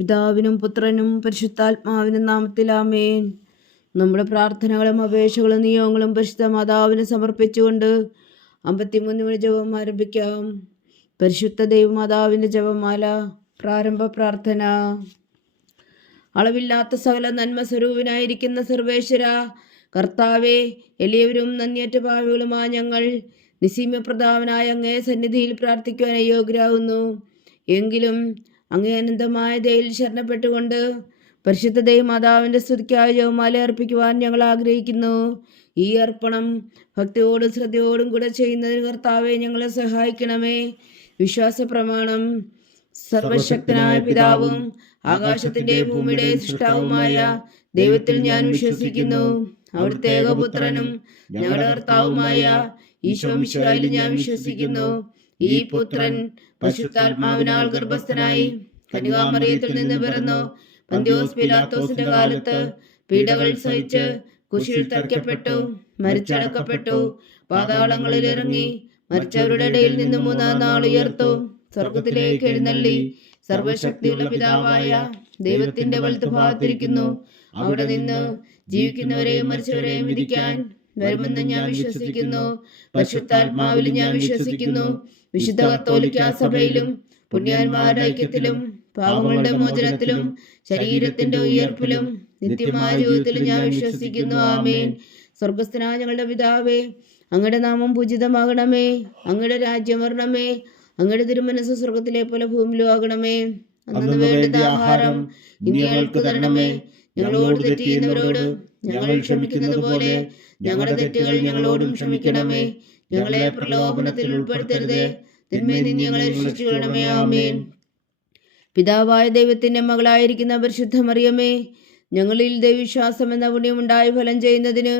പിതാവിനും പുത്രനും പരിശുദ്ധാത്മാവിനും നാമത്തിൽ ആമേൻ. നമ്മുടെ പ്രാർത്ഥനകളും അപേക്ഷകളും നിയോഗങ്ങളും പരിശുദ്ധ മാതാവിന് സമർപ്പിച്ചുകൊണ്ട് 53 മണി ജപം ആരംഭിക്കാം. പരിശുദ്ധ ദൈവമാതാവിൻ്റെ ജപമാല. പ്രാരംഭ പ്രാർത്ഥന. അളവില്ലാത്ത സകല നന്മ സ്വരൂപനായിരിക്കുന്ന സർവേശ്വര കർത്താവെ, എളിയവരും നന്ദിയറ്റ പാവികളുമായ ഞങ്ങൾ നിസ്സീമപ്രതാപനായ അങ്ങേ സന്നിധിയിൽ പ്രാർത്ഥിക്കുവാൻ അയോഗ്യരാകുന്നു. എങ്കിലും അങ്ങേ അനന്തമായ ദയയിൽ ശരണപ്പെട്ടുകൊണ്ട് പരിശുദ്ധ ദൈവമാതാവിൻ്റെ സ്തുതിക്കായി ജപമാല അർപ്പിക്കുവാൻ ഞങ്ങൾ ആഗ്രഹിക്കുന്നു. ഈ അർപ്പണം ഭക്തിയോടും ശ്രദ്ധയോടും കൂടെ ചെയ്യുന്നതിന് കർത്താവെ ഞങ്ങളെ സഹായിക്കണമേ. വിശ്വാസ പ്രമാണം. സർവശക്തനായ പിതാവും ആകാശത്തിന്റെ ഭൂമിയുടെ സൃഷ്ടാവുമായ ദൈവത്തിൽ ഞാൻ വിശ്വസിക്കുന്നു. അവിടുത്തെ ഏകപുത്രനും ഞങ്ങളുടെ കർത്താവുമായ ഈശോ മിശിഹായിൽ ഞാൻ വിശ്വസിക്കുന്നു. ഈ പുത്രൻ പരിശുദ്ധാത്മാവിനാൽ ഗർഭസ്ഥനായി കന്യകാമറിയത്തിൽ നിന്ന് പിറന്നു, പന്തിയോസ് പിലാത്തോസിന്റെ കാലത്ത് പീഡകൾ സഹിച്ച് കുരിശിൽ തറയ്ക്കപ്പെട്ടു, മരിച്ചടക്കപ്പെട്ടു, പാതാളങ്ങളിൽ ഇറങ്ങി, മരിച്ചവരുടെ ഇടയിൽ നിന്ന് 3-ാം നാൾ ഉയർത്തു, സ്വർഗത്തിലേക്ക് എഴുന്നള്ളി, സർവശക്തിയുള്ള പിതാവായ ദൈവത്തിന്റെ വലത്തുഭാഗത്തിരിക്കുന്നു. അവിടെ നിന്ന് ജീവിക്കുന്നവരെയും മരിച്ചവരെയും വിധിക്കാൻ വരുമെന്ന് ഞാൻ വിശ്വസിക്കുന്നു. പരിശുദ്ധാത്മാവിൽ ഞാൻ വിശ്വസിക്കുന്നു. വിശുദ്ധ കത്തോലിക്കാ സഭയിലും പുണ്യവാന്മാരുടെ ഐക്യത്തിലും പാപങ്ങളുടെ മോചനത്തിലും ശരീരത്തിന്റെ ഉയർപ്പിലും നിത്യമായ ജീവിതത്തിലും ഞാൻ വിശ്വസിക്കുന്നു. ആമേൻ. സ്വർഗസ്ഥനായ ഞങ്ങളുടെ പിതാവേ, അങ്ങയുടെ നാമം പൂജിതമാകണമേ. അങ്ങയുടെ രാജ്യം വരണമേ. അങ്ങയുടെ തിരുമനസ്സ് സ്വർഗത്തിലെ പോലെ ഭൂമിയിലും ആകണമേ. അന്നു വേണ്ടുന്ന ആഹാരം ഇനി ഞങ്ങൾക്ക് തരണമേ. ഞങ്ങളോട് തെറ്റ് ചെയ്യുന്നവരോട് ഞങ്ങൾ ക്ഷമിക്കുന്നത് പോലെ ഞങ്ങളുടെ തെറ്റുകൾ ഞങ്ങളോടും ക്ഷമിക്കണമേ. ഞങ്ങളെ പ്രലോഭനത്തിൽ ഉൾപ്പെടുത്തരുതേ, തിന്മയിൽ നിന്ന് ഞങ്ങളെ രക്ഷിച്ചുകൊള്ളണമേ. ആമേൻ. പിതാവായ ദൈവത്തിന്റെ മകളായിരിക്കുന്ന പരിശുദ്ധ മറിയമേ, ഞങ്ങളിൽ ദൈവവിശ്വാസം എന്ന പുണ്യമുണ്ടായി ഫലം ചെയ്യുന്നതിന്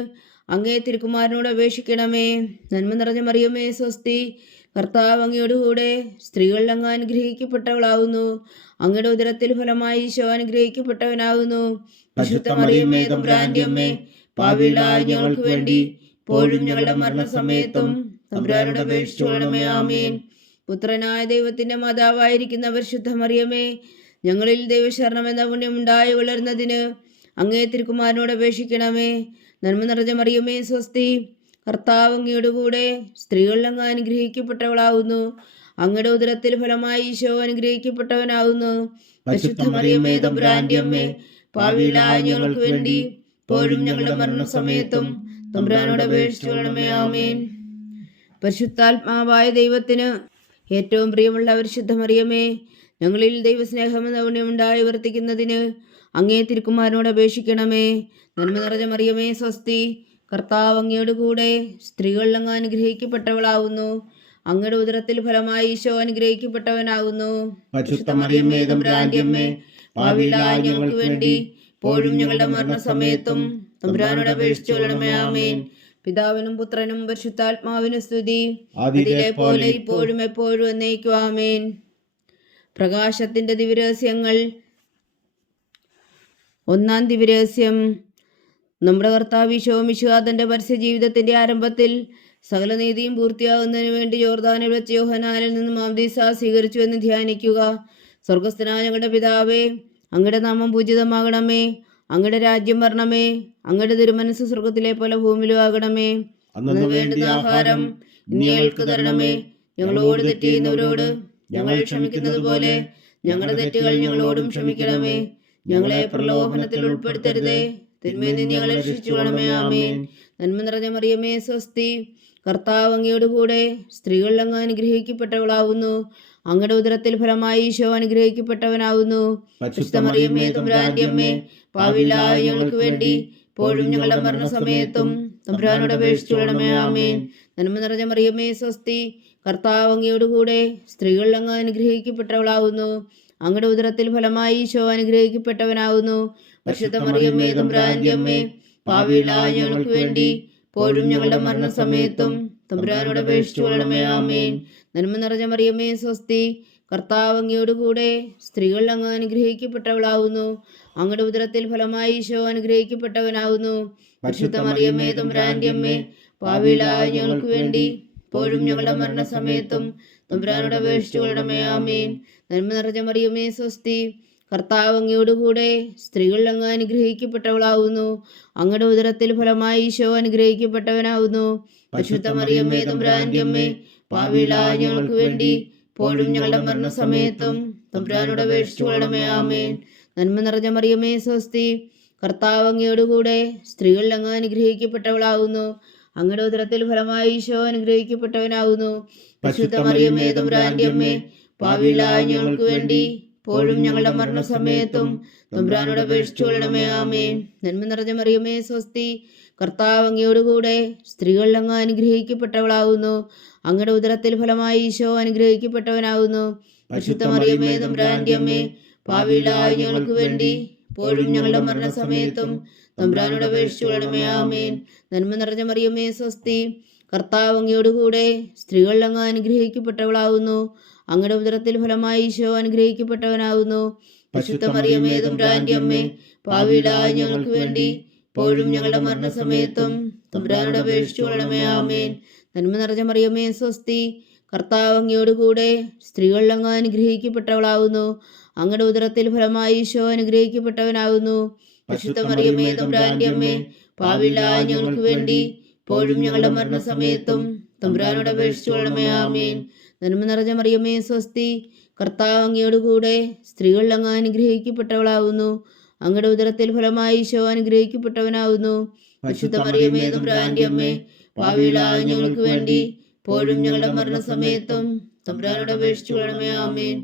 അങ്ങേ തിരുക്കുമാരനോട് അപേക്ഷിക്കണമേ. നന്മ നിറഞ്ഞ മറിയമേ സ്വസ്തി, കർത്താവ് അങ്ങയോട് കൂടെ സ്ത്രീകൾ അങ്ങ് അനുഗ്രഹിക്കപ്പെട്ടവളാവുന്നു. അങ്ങയുടെ ഉദരത്തിൽ ഫലമായി ഈശോ അനുഗ്രഹിക്കപ്പെട്ടവനാകുന്നു. പരിശുദ്ധ മറിയമേ തമ്പുരാന്റെ അമ്മേ, പാപികളായ ഞങ്ങൾക്ക് വേണ്ടി ഇപ്പോഴും ഞങ്ങളുടെ മരണസമയത്തും തമ്പുരാനോട് അപേക്ഷിച്ചുകൊള്ളണമേ. ആമേൻ. പുത്രനായ ദൈവത്തിന്റെ മാതാവായിരിക്കുന്ന പരിശുദ്ധ മറിയമേ, ഞങ്ങളിൽ ദൈവശരണം എന്ന പുണ്യമുണ്ടായി വളരുന്നതിന് അങ്ങേ തിരുക്കുമാരനോട് അപേക്ഷിക്കണമേ. നന്മ നിറഞ്ഞ മറിയമേ സ്വസ്തി, കർത്താവ് അങ്ങയുടെ കൂടെ സ്ത്രീകൾ അങ്ങ് അനുഗ്രഹിക്കപ്പെട്ടവളാകുന്നു. അങ്ങയുടെ ഉദരത്തിൽ ഫലമായി ഈശോ അനുഗ്രഹിക്കപ്പെട്ടവനാകുന്നു. പരിശുദ്ധ മറിയമേ തമ്പുരാന്റെ അമ്മേ, പാപികളായ ഞങ്ങൾക്ക് വേണ്ടി ഇപ്പോഴും ഞങ്ങളുടെ മരണസമയത്തും തമ്പുരാനോട് അപേക്ഷിച്ചുകൊള്ളണമേ. ആമേൻ. പരിശുദ്ധാത്മാവായ ദൈവത്തിന് ഏറ്റവും പ്രിയമുള്ള പരിശുദ്ധ മറിയമേ, ഞങ്ങളിൽ ദൈവസ്നേഹമെന്ന പുണ്യമുണ്ടായി വർത്തിക്കുന്നതിന് അങ്ങേ തിരുക്കുമാരനോട് അപേക്ഷിക്കണമേ. നന്മ നിറഞ്ഞ മറിയമേ സ്വസ്തി, കർത്താവ് അങ്ങയോട് കൂടെ സ്ത്രീകൾ അങ്ങ് അനുഗ്രഹിക്കപ്പെട്ടവളാവുന്നു. അങ്ങയുടെ ഉദരത്തിൽ ഫലമായി ഈശോ അനുഗ്രഹിക്കപ്പെട്ടവനാകുന്നു. പരിശുദ്ധ മറിയമേ തമ്പുരാന്റെ അമ്മേ, പാപികളായ ഞങ്ങൾക്ക് വേണ്ടി ഇപ്പോഴും ഞങ്ങളുടെ മരണസമയത്തും തമ്പുരാനോട് അപേക്ഷിച്ചുകൊള്ളണമേ. ആമേൻ. പിതാവിനും പുത്രനും പരിശുദ്ധാത്മാവിനും സ്തുതി, അതിലെ പോലെ ഇപ്പോഴും എപ്പോഴും എന്നേക്കും. ആമേൻ. പ്രകാശത്തിന്റെ ദിവ്യരഹസ്യങ്ങൾ. 1-ാം ദിവ്യരഹസ്യം. നമ്മുടെ കർത്താവ് ഈശോ മിശിഹാ തന്റെ പരസ്യ ജീവിതത്തിന്റെ ആരംഭത്തിൽ സകല നീതിയും പൂർത്തിയാകുന്നതിന് വേണ്ടി യോർദാനിൽ വെച്ച് യോഹന്നാനിൽ നിന്നും മാമോദീസ സ്വീകരിച്ചു എന്ന് ധ്യാനിക്കുക. സ്വർഗസ്ഥനായ ഞങ്ങളുടെ പിതാവേ, അങ്ങയുടെ നാമം പൂജിതമാകണമേ. അങ്ങയുടെ രാജ്യം വരണമേ. അങ്ങയുടെ തിരുമനസ്സ് സ്വർഗത്തിലെ പോലെ ഭൂമിയിലും ആകണമേ. അന്ന് വേണ്ടുന്ന ആഹാരം ഇനി ഞങ്ങൾക്ക് തരണമേ. ഞങ്ങളോട് തെറ്റ് ചെയ്യുന്നവരോട് ഞങ്ങൾ ക്ഷമിക്കുന്നത് പോലെ ഞങ്ങളുടെ തെറ്റുകൾ ഞങ്ങളോടും ക്ഷമിക്കണമേ. ഞങ്ങളെ പ്രലോഭനത്തിൽ ഉൾപ്പെടുത്തരുതേ, തിന്മയിൽ നിന്ന് ഞങ്ങളെ രക്ഷിച്ചുകൊള്ളണമേ. ആമേൻ. നന്മ നിറഞ്ഞ മറിയമേ സ്വസ്തി, കർത്താവ് അങ്ങയോട് കൂടെ സ്ത്രീകൾ അങ്ങ് അനുഗ്രഹിക്കപ്പെട്ടവളാവുന്നു. അങ്ങയുടെ ഉദരത്തിൽ ഫലമായി ഈശോ അനുഗ്രഹിക്കപ്പെട്ടവനാകുന്നു. പരിശുദ്ധ മറിയമേ തമ്പുരാന്റെ അമ്മേ, പാപികളായ ഞങ്ങൾക്ക് വേണ്ടി ഇപ്പോഴും ഞങ്ങളുടെ മരണസമയത്തും തമ്പുരാനോട് അപേക്ഷിച്ചുകൊള്ളണമേ. ആമേൻ. നന്മ നിറഞ്ഞ മറിയമേ സ്വസ്തി, കർത്താവ് അങ്ങയോട് കൂടെ സ്ത്രീകൾ അങ്ങ് അനുഗ്രഹിക്കപ്പെട്ടവളാവുന്നു. അങ്ങയുടെ ഉദരത്തിൽ ഫലമായി ഈശോ അനുഗ്രഹിക്കപ്പെട്ടവനാകുന്നു. പരിശുദ്ധ മറിയമേ തമ്പുരാന്റെ അമ്മേ, പാപികളായ ഞങ്ങൾക്ക് വേണ്ടി ഇപ്പോഴും ഞങ്ങളുടെ മരണസമയത്തും തമ്പുരാനോട് അപേക്ഷിച്ചുകൊള്ളണമേ. ആമേൻ. നന്മ നിറഞ്ഞ മറിയമേ സ്വസ്തി, കർത്താവ് അങ്ങയോട് കൂടെ സ്ത്രീകൾ അങ്ങ് അനുഗ്രഹിക്കപ്പെട്ടവളാവുന്നു. അങ്ങയുടെ ഉദരത്തിൽ ഫലമായി ഈശോ അനുഗ്രഹിക്കപ്പെട്ടവനാകുന്നു. പരിശുദ്ധ മറിയമേ തമ്പുരാന്റെ അമ്മേ, പാപികളായ ഞങ്ങൾക്ക് വേണ്ടി ഇപ്പോഴും ഞങ്ങളുടെ മരണസമയത്തും തമ്പുരാനോട് അപേക്ഷിച്ചുകൊള്ളണമേ. ആമേൻ. നന്മ നിറഞ്ഞ മറിയമേ സ്വസ്തി, കർത്താവ് അങ്ങയോടുകൂടെ സ്ത്രീകൾ അങ്ങ് അനുഗ്രഹിക്കപ്പെട്ടവളാവുന്നു. അങ്ങയുടെ ഉദരത്തിൽ ഫലമായി ഈശോ അനുഗ്രഹിക്കപ്പെട്ടവനാവുന്നു. പരിശുദ്ധ മറിയമ്മേ തമ്പുരാന്റെ അമ്മേ, പാപികളായ ഞങ്ങൾക്ക് വേണ്ടി ഇപ്പോഴും ഞങ്ങളുടെ മരണസമയത്തും തമ്പുരാനോട് അപേക്ഷിച്ചു കൊള്ളണമേ. ആമേൻ. നന്മ നിറഞ്ഞ മറിയമ്മേ സ്വസ്തി, കർത്താവ് അങ്ങയോടുകൂടെ സ്ത്രീകൾ അങ്ങ് അനുഗ്രഹിക്കപ്പെട്ടവളാവുന്നു. അങ്ങയുടെ ഉദരത്തിൽ ഫലമായി ഈശോ അനുഗ്രഹിക്കപ്പെട്ടവനാവുന്നു. പരിശുദ്ധ മറിയമ്മേ തമ്പുരാന്റെ അമ്മേ, പാപികളായ ഞങ്ങൾക്ക് വേണ്ടി ഇപ്പോഴും ഞങ്ങളുടെ മരണസമയത്തും തമ്പുരാനോട് അപേക്ഷിച്ചു കൊള്ളണമേ. ആമേൻ. നന്മ നിറഞ്ഞ മറിയമ്മേ സ്വസ്തി, കർത്താവ് അങ്ങയോടുകൂടെ സ്ത്രീകൾ അങ്ങ് അനുഗ്രഹിക്കപ്പെട്ടവളാവുന്നു. അങ്ങയുടെ ഉദരത്തിൽ ഫലമായി ഈശോ അനുഗ്രഹിക്കപ്പെട്ടവനാവുന്നു. പരിശുദ്ധ മറിയമ്മേ തമ്പുരാന്റെ അമ്മേ, പാപികളായ ഞങ്ങൾക്ക് വേണ്ടി ഇപ്പോഴും ഞങ്ങളുടെ മരണസമയത്തും തമ്പുരാനോട് അപേക്ഷിച്ചു കൊള്ളണമേ. ആമേൻ. നന്മ നിറഞ്ഞ മറിയമ്മേ സ്വസ്തി, കർത്താവ് അങ്ങയോടുകൂടെ സ്ത്രീകൾ അങ്ങ് അനുഗ്രഹിക്കപ്പെട്ടവളാവുന്നു. അങ്ങയുടെ ഉദരത്തിൽ ഫലമായി ഈശോ അനുഗ്രഹിക്കപ്പെട്ടവനാവുന്നു. പരിശുദ്ധ മറിയമ്മേ തമ്പുരാന്റെ അമ്മേ, പാപികളായ ഞങ്ങൾക്ക് വേണ്ടി ഇപ്പോഴും ഞങ്ങളുടെ മരണസമയത്തും തമ്പുരാനോട് അപേക്ഷിച്ചു കൊള്ളണമേ. ആമേൻ. നന്മ നിറഞ്ഞ മറിയമ്മേ സ്വസ്തി, കർത്താവ് അങ്ങയോടുകൂടെ സ്ത്രീകൾ അങ്ങ് അനുഗ്രഹിക്കപ്പെട്ടവളാവുന്നു. അങ്ങയുടെ ഉദരത്തിൽ ഫലമായി ഈശോ അനുഗ്രഹിക്കപ്പെട്ടവനാവുന്നു. പരിശുദ്ധ മറിയമ്മേ തമ്പുരാന്റെ അമ്മേ, പാപികളായ ഞങ്ങൾക്ക് വേണ്ടി ഇപ്പോഴും ഞങ്ങളുടെ മരണസമയത്തും തമ്പുരാനോട് അപേക്ഷിച്ചു കൊള്ളണമേ. ആമേൻ. നന്മ നിറഞ്ഞ മറിയമ്മേ സ്വസ്തി, കർത്താവ് അങ്ങയോടുകൂടെ സ്ത്രീകൾ അങ്ങ് അനുഗ്രഹിക്കപ്പെട്ടവളാവുന്നു. അങ്ങയുടെ ഉദരത്തിൽ ഫലമായി ഈശോ അനുഗ്രഹിക്കപ്പെട്ടവനാവുന്നു. പരിശുദ്ധ മറിയമ്മേ തമ്പുരാന്റെ അമ്മേ, പാപികളായ ഞങ്ങൾക്ക് വേണ്ടി ഇപ്പോഴും ഞങ്ങളുടെ മരണസമയത്തും തമ്പുരാനോട് അപേക്ഷിച്ചു കൊള്ളണമേ. ആമേൻ.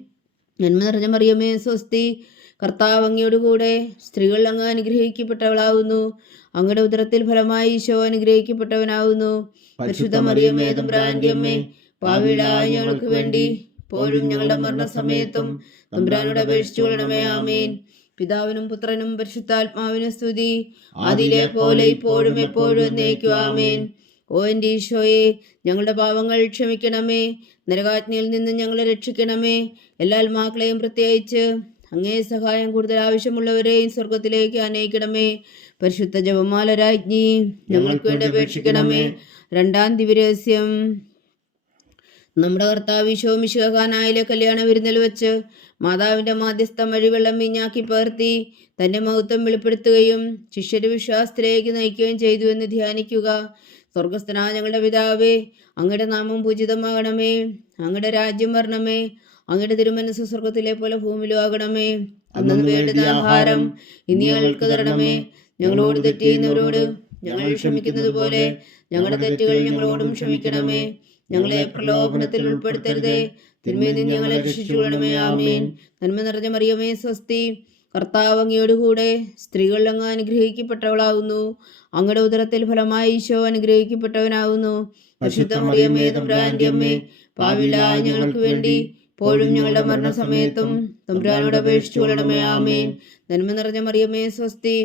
നന്മ നിറഞ്ഞ മറിയമ്മേ സ്വസ്തി, കർത്താവ് അങ്ങയോടുകൂടെ സ്ത്രീകൾ അങ്ങ് അനുഗ്രഹിക്കപ്പെട്ടവളാവുന്നു. അങ്ങയുടെ ഉദരത്തിൽ ഫലമായി ഈശോ അനുഗ്രഹിക്കപ്പെട്ടവനാവുന്നു. പരിശുദ്ധ മറിയമ്മേ തമ്പുരാന്റെ അമ്മേ, പാപികളായ ഞങ്ങൾക്ക് വേണ്ടി ഇപ്പോഴും ഞങ്ങളുടെ മരണസമയത്തും തമ്പുരാനോട് അപേക്ഷിച്ചു കൊള്ളണമേ. ആമേൻ. പിതാവിനും പുത്രനും പരിശുദ്ധാത്മാവിനും സ്തുതി, ആദിയിലെ പോലെ ഇപ്പോഴും എപ്പോഴും എന്നേക്കും. ആമേൻ. ഓ എൻ്റെ ഈശോയെ, ഞങ്ങളുടെ പാവങ്ങൾ ക്ഷമിക്കണമേ. നരകാജ്ഞയിൽ നിന്ന് ഞങ്ങളെ രക്ഷിക്കണമേ. എല്ലാ ആത്മാക്കളെയും പ്രത്യേകിച്ച് അങ്ങേ സഹായം കൂടുതൽ ആവശ്യമുള്ളവരെയും സ്വർഗത്തിലേക്ക് അനയിക്കണമേ. പരിശുദ്ധ ജപമാല രാജ്ഞി, ഞങ്ങൾക്ക് വേണ്ടി അപേക്ഷിക്കണമേ. രണ്ടാം ദിവ്യരഹസ്യം. നമ്മുടെ കർത്താവ് ഈശോ മിശിഹാ കാനായിലെ കല്യാണ വിരുന്നിൽ വെച്ച് മാതാവിൻ്റെ മാധ്യസ്ഥം വഴി വെള്ളം വീഞ്ഞാക്കി പകർത്തി തൻ്റെ മഹത്വം വെളിപ്പെടുത്തുകയും ശിഷ്യരെ വിശ്വാസത്തിലേക്ക് നയിക്കുകയും ചെയ്തു എന്ന് ധ്യാനിക്കുക. സ്വർഗസ്ഥനായ ഞങ്ങളുടെ പിതാവേ, അങ്ങയുടെ നാമം പൂജിതമാകണമേ. അങ്ങയുടെ രാജ്യം വരണമേ. അങ്ങയുടെ തിരുമനസ്സ് സ്വർഗത്തിലെ പോലെ ഭൂമിയിലും ആകണമേ. അന്നു വേണ്ടുന്ന ആഹാരം ഇനി ഞങ്ങൾക്ക് തരണമേ. ഞങ്ങളോട് തെറ്റ് ചെയ്യുന്നവരോട് ഞങ്ങൾ ക്ഷമിക്കുന്നത് പോലെ ഞങ്ങളുടെ തെറ്റുകൾ ഞങ്ങളോടും ക്ഷമിക്കണമേ. ഞങ്ങളെ പ്രലോഭനത്തിൽ ഉൾപ്പെടുത്തരുതേ, തിന്മയിൽ നിന്ന് ഞങ്ങളെ രക്ഷിച്ചുകൊള്ളണമേ. ആമേൻ. നന്മ നിറഞ്ഞ മറിയമേ സ്വസ്തി, കർത്താവ് അങ്ങയോടുകൂടെ സ്ത്രീകൾ അങ്ങ് അനുഗ്രഹിക്കപ്പെട്ടവളാവുന്നു. അങ്ങയുടെ ഉദരത്തിൽ ഫലമായി ഈശോ അനുഗ്രഹിക്കപ്പെട്ടവനാവുന്നു. പരിശുദ്ധ മറിയമേ തമ്പുരാന്റെ അമ്മേ, പാപികളായ ഞങ്ങൾക്ക് വേണ്ടി ഇപ്പോഴും ഞങ്ങളുടെ മരണസമയത്തും തമ്പുരാനോട് അപേക്ഷിച്ചു കൊള്ളണമേ. ആമേൻ. നന്മ നിറഞ്ഞ മറിയമേ സ്വസ്തി,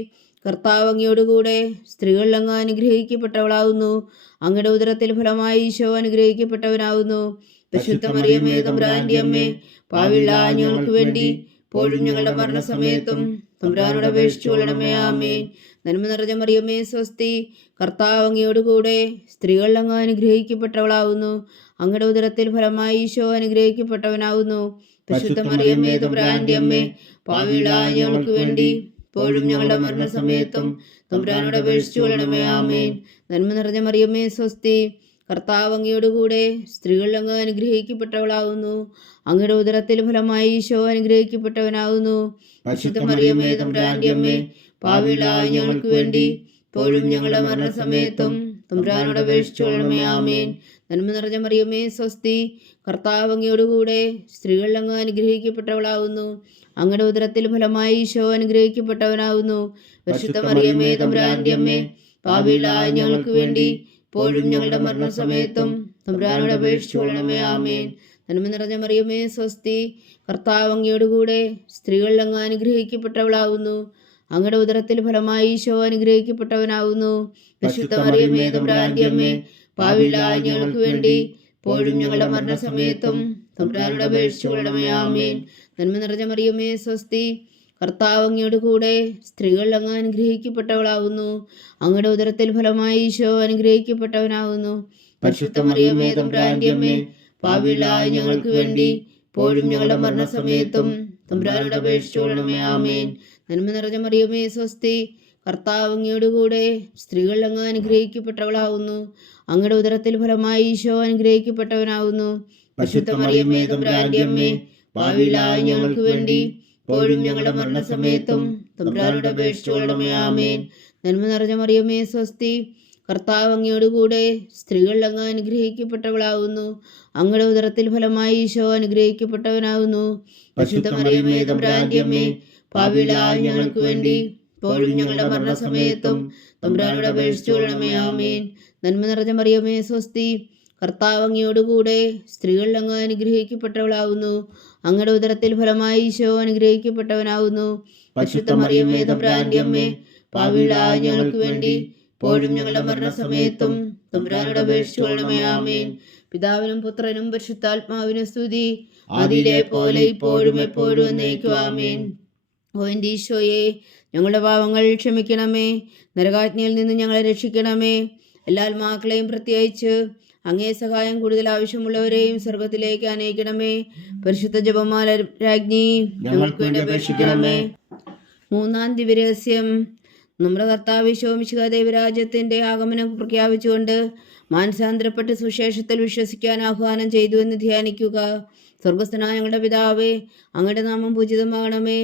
കർത്താവ് അങ്ങയോടുകൂടെ സ്ത്രീകൾ അങ്ങ് അനുഗ്രഹിക്കപ്പെട്ടവളാവുന്നു. അങ്ങയുടെ ഉദരത്തിൽ ഫലമായി ഈശോ അനുഗ്രഹിക്കപ്പെട്ടവനാവുന്നു. പരിശുദ്ധ മറിയമേ തമ്പുരാന്റെ അമ്മേ, പാപികളായ ഞങ്ങൾക്ക് വേണ്ടി ഇപ്പോഴും ഞങ്ങളുടെ മരണസമയത്തും തമ്പുരാനോട് അപേക്ഷിച്ചു കൊള്ളണമേ. ആമേൻ. നന്മ നിറഞ്ഞ മറിയമേ സ്വസ്തി, കർത്താവ് അങ്ങയോടുകൂടെ സ്ത്രീകൾ അങ്ങ് അനുഗ്രഹിക്കപ്പെട്ടവളാവുന്നു. അങ്ങയുടെ ഉദരത്തിൽ ഫലമായി ഈശോ അനുഗ്രഹിക്കപ്പെട്ടവനാവുന്നു. പരിശുദ്ധ മറിയമേ തമ്പുരാന്റെ അമ്മേ, പാപികളായ ഞങ്ങൾക്ക് വേണ്ടി ഇപ്പോഴും ഞങ്ങളുടെ മരണസമയത്തും തമ്പുരാനോട് അപേക്ഷിച്ചു കൊള്ളണമേ. ആമേൻ. നന്മ നിറഞ്ഞ മറിയമേ സ്വസ്തി, കർത്താവ് അങ്ങയോടുകൂടെ സ്ത്രീകൾ അങ്ങ് അനുഗ്രഹിക്കപ്പെട്ടവളാവുന്നു. അങ്ങയുടെ ഉദരത്തിൽ ഫലമായി ഈശോ അനുഗ്രഹിക്കപ്പെട്ടവനാവുന്നു. പരിശുദ്ധ മറിയമേ തമ്പുരാന്റെ അമ്മേ, പാപികളായ ഞങ്ങൾക്ക് വേണ്ടി ഇപ്പോഴും ഞങ്ങളുടെ മരണസമയത്തും തമ്പുരാനോട് അപേക്ഷിച്ചു കൊള്ളണമേ. ആമേൻ. നന്മ നിറഞ്ഞ മറിയമേ സ്വസ്തി, കർത്താവ് അങ്ങയോടുകൂടെ സ്ത്രീകൾ അങ്ങ് അനുഗ്രഹിക്കപ്പെട്ടവളാവുന്നു. അങ്ങയുടെ ഉദരത്തിൽ ഫലമായി ഈശോ അനുഗ്രഹിക്കപ്പെട്ടവനാവുന്നു. പരിശുദ്ധ മറിയമേ തമ്പുരാന്റെ അമ്മേ, പാപികളായ ഞങ്ങൾക്ക് വേണ്ടി ഇപ്പോഴും ഞങ്ങളുടെ മരണസമയത്തും തമ്പുരാനോട് അപേക്ഷിച്ചു കൊള്ളണമേ. ആമേൻ. നന്മ നിറഞ്ഞ മറിയമേ സ്വസ്തി, കർത്താവ് അങ്ങയോടുകൂടെ സ്ത്രീകൾ അങ്ങ് അനുഗ്രഹിക്കപ്പെട്ടവളാവുന്നു. അങ്ങയുടെ ഉദരത്തിൽ ഫലമായി ഈശോ അനുഗ്രഹിക്കപ്പെട്ടവനാവുന്നു. പരിശുദ്ധ മറിയമേ തമ്പുരാന്റെ അമ്മേ, പാപികളായ ഞങ്ങൾക്ക് വേണ്ടി ഇപ്പോഴും ഞങ്ങളുടെ മരണസമയത്തും തമ്പുരാനോട് അപേക്ഷിച്ചു കൊള്ളണമേ. ആമേൻ. നന്മ നിറഞ്ഞ മറിയമേ സ്വസ്തി, കർത്താവ് അങ്ങയോടുകൂടെ സ്ത്രീകൾ അങ്ങ് അനുഗ്രഹിക്കപ്പെട്ടവളാവുന്നു. അങ്ങയുടെ ഉദരത്തിൽ ഫലമായി ഈശോ അനുഗ്രഹിക്കപ്പെട്ടവനാവുന്നു. പരിശുദ്ധ മറിയമേ തമ്പുരാന്റെ അമ്മേ, പാപികളായ ഞങ്ങൾക്ക് വേണ്ടി ഇപ്പോഴും ഞങ്ങളുടെ മരണസമയത്തും തമ്പുരാനോട് അപേക്ഷിച്ചുകൊള്ളണമേ. ആമേൻ. നന്മ നിറഞ്ഞ മറിയമേ സ്വസ്തി, കർത്താവ് അങ്ങയോടുകൂടെ സ്ത്രീകൾ അങ്ങ് അനുഗ്രഹിക്കപ്പെട്ടവളാവുന്നു. അങ്ങയുടെ ഉദരത്തിൽ ഫലമായി ഈശോ അനുഗ്രഹിക്കപ്പെട്ടവനാവുന്നു. പരിശുദ്ധ മറിയമേ തമ്പുരാന്റെ അമ്മേ, ഭാവിയിലായ ഞങ്ങൾക്ക് വേണ്ടി ഇപ്പോഴും ഞങ്ങളുടെ മരണസമയത്തും തമ്പുരാനോട് അപേക്ഷിച്ചുകൊള്ളണമേ. ആമേൻ. നന്മ നിറഞ്ഞ മറിയമേ സ്വസ്തി, കർത്താവ് അങ്ങയോടുകൂടെ സ്ത്രീകൾ അങ്ങ് അനുഗ്രഹിക്കപ്പെട്ടവളാവുന്നു. അങ്ങയുടെ ഉദരത്തിൽ ഫലമായി ഈശോ അനുഗ്രഹിക്കപ്പെട്ടവനാവുന്നു. പരിശുദ്ധ മറിയമേ തമ്പുരാന്റെ അമ്മേ, ഭാവിയിലായ ഞങ്ങൾക്ക് വേണ്ടി ഇപ്പോഴും ഞങ്ങളുടെ മരണസമയത്തും തമ്പുരാനോട് അപേക്ഷിച്ചുകൊള്ളണമേ. ആമേൻ. നന്മ നിറഞ്ഞ മറിയമേ സ്വസ്തി, കർത്താവ് അങ്ങയോടുകൂടെ സ്ത്രീകൾ അങ്ങ് അനുഗ്രഹിക്കപ്പെട്ടവളാവുന്നു. അങ്ങയുടെ ഉദരത്തിൽ ഫലമായി ഈശോ അനുഗ്രഹിക്കപ്പെട്ടവനാവുന്നു. പരിശുദ്ധ മറിയമേ തമ്പുരാന്റെ അമ്മേ, ഭാവിയിലായ ഞങ്ങൾക്ക് വേണ്ടി ഇപ്പോഴും ഞങ്ങളുടെ മരണസമയത്തും തമ്പുരാനോട് അപേക്ഷിച്ചുകൊള്ളണമേ. ആമേൻ. പിതാവിനും പുത്രനും പരിശുദ്ധാത്മാവിനും സ്തുതി, ആദിയിലെ പോലെ ഇപ്പോഴും എപ്പോഴും എന്നേക്കും. ആമേൻ. ഓ എൻ്റെ ഈശോയെ, ഞങ്ങളുടെ പാവങ്ങൾ ക്ഷമിക്കണമേ. നരകാജ്ഞയിൽ നിന്ന് ഞങ്ങളെ രക്ഷിക്കണമേ. എല്ലാ ആത്മാക്കളെയും പ്രത്യേകിച്ച് അങ്ങേ സഹായം കൂടുതൽ ആവശ്യമുള്ളവരെയും സ്വർഗത്തിലേക്ക് അനയിക്കണമേ. പരിശുദ്ധ ജപമാല രാജ്ഞി ഞങ്ങൾക്ക് വേണ്ടി അപേക്ഷിക്കണമേ. മൂന്നാം ദിവ്യരഹസ്യം. നമ്മുടെ കർത്താവ് ഈശോ മിശിഹാ ദൈവരാജ്യത്തിൻ്റെ ആഗമനം പ്രഖ്യാപിച്ചുകൊണ്ട് മാനസാന്തരപ്പെട്ട് സുവിശേഷത്തിൽ വിശ്വസിക്കാൻ ആഹ്വാനം ചെയ്തു എന്ന് ധ്യാനിക്കുക. സ്വർഗസ്ഥനായ ഞങ്ങളുടെ പിതാവേ, അങ്ങയുടെ നാമം പൂജിതമാകണമേ.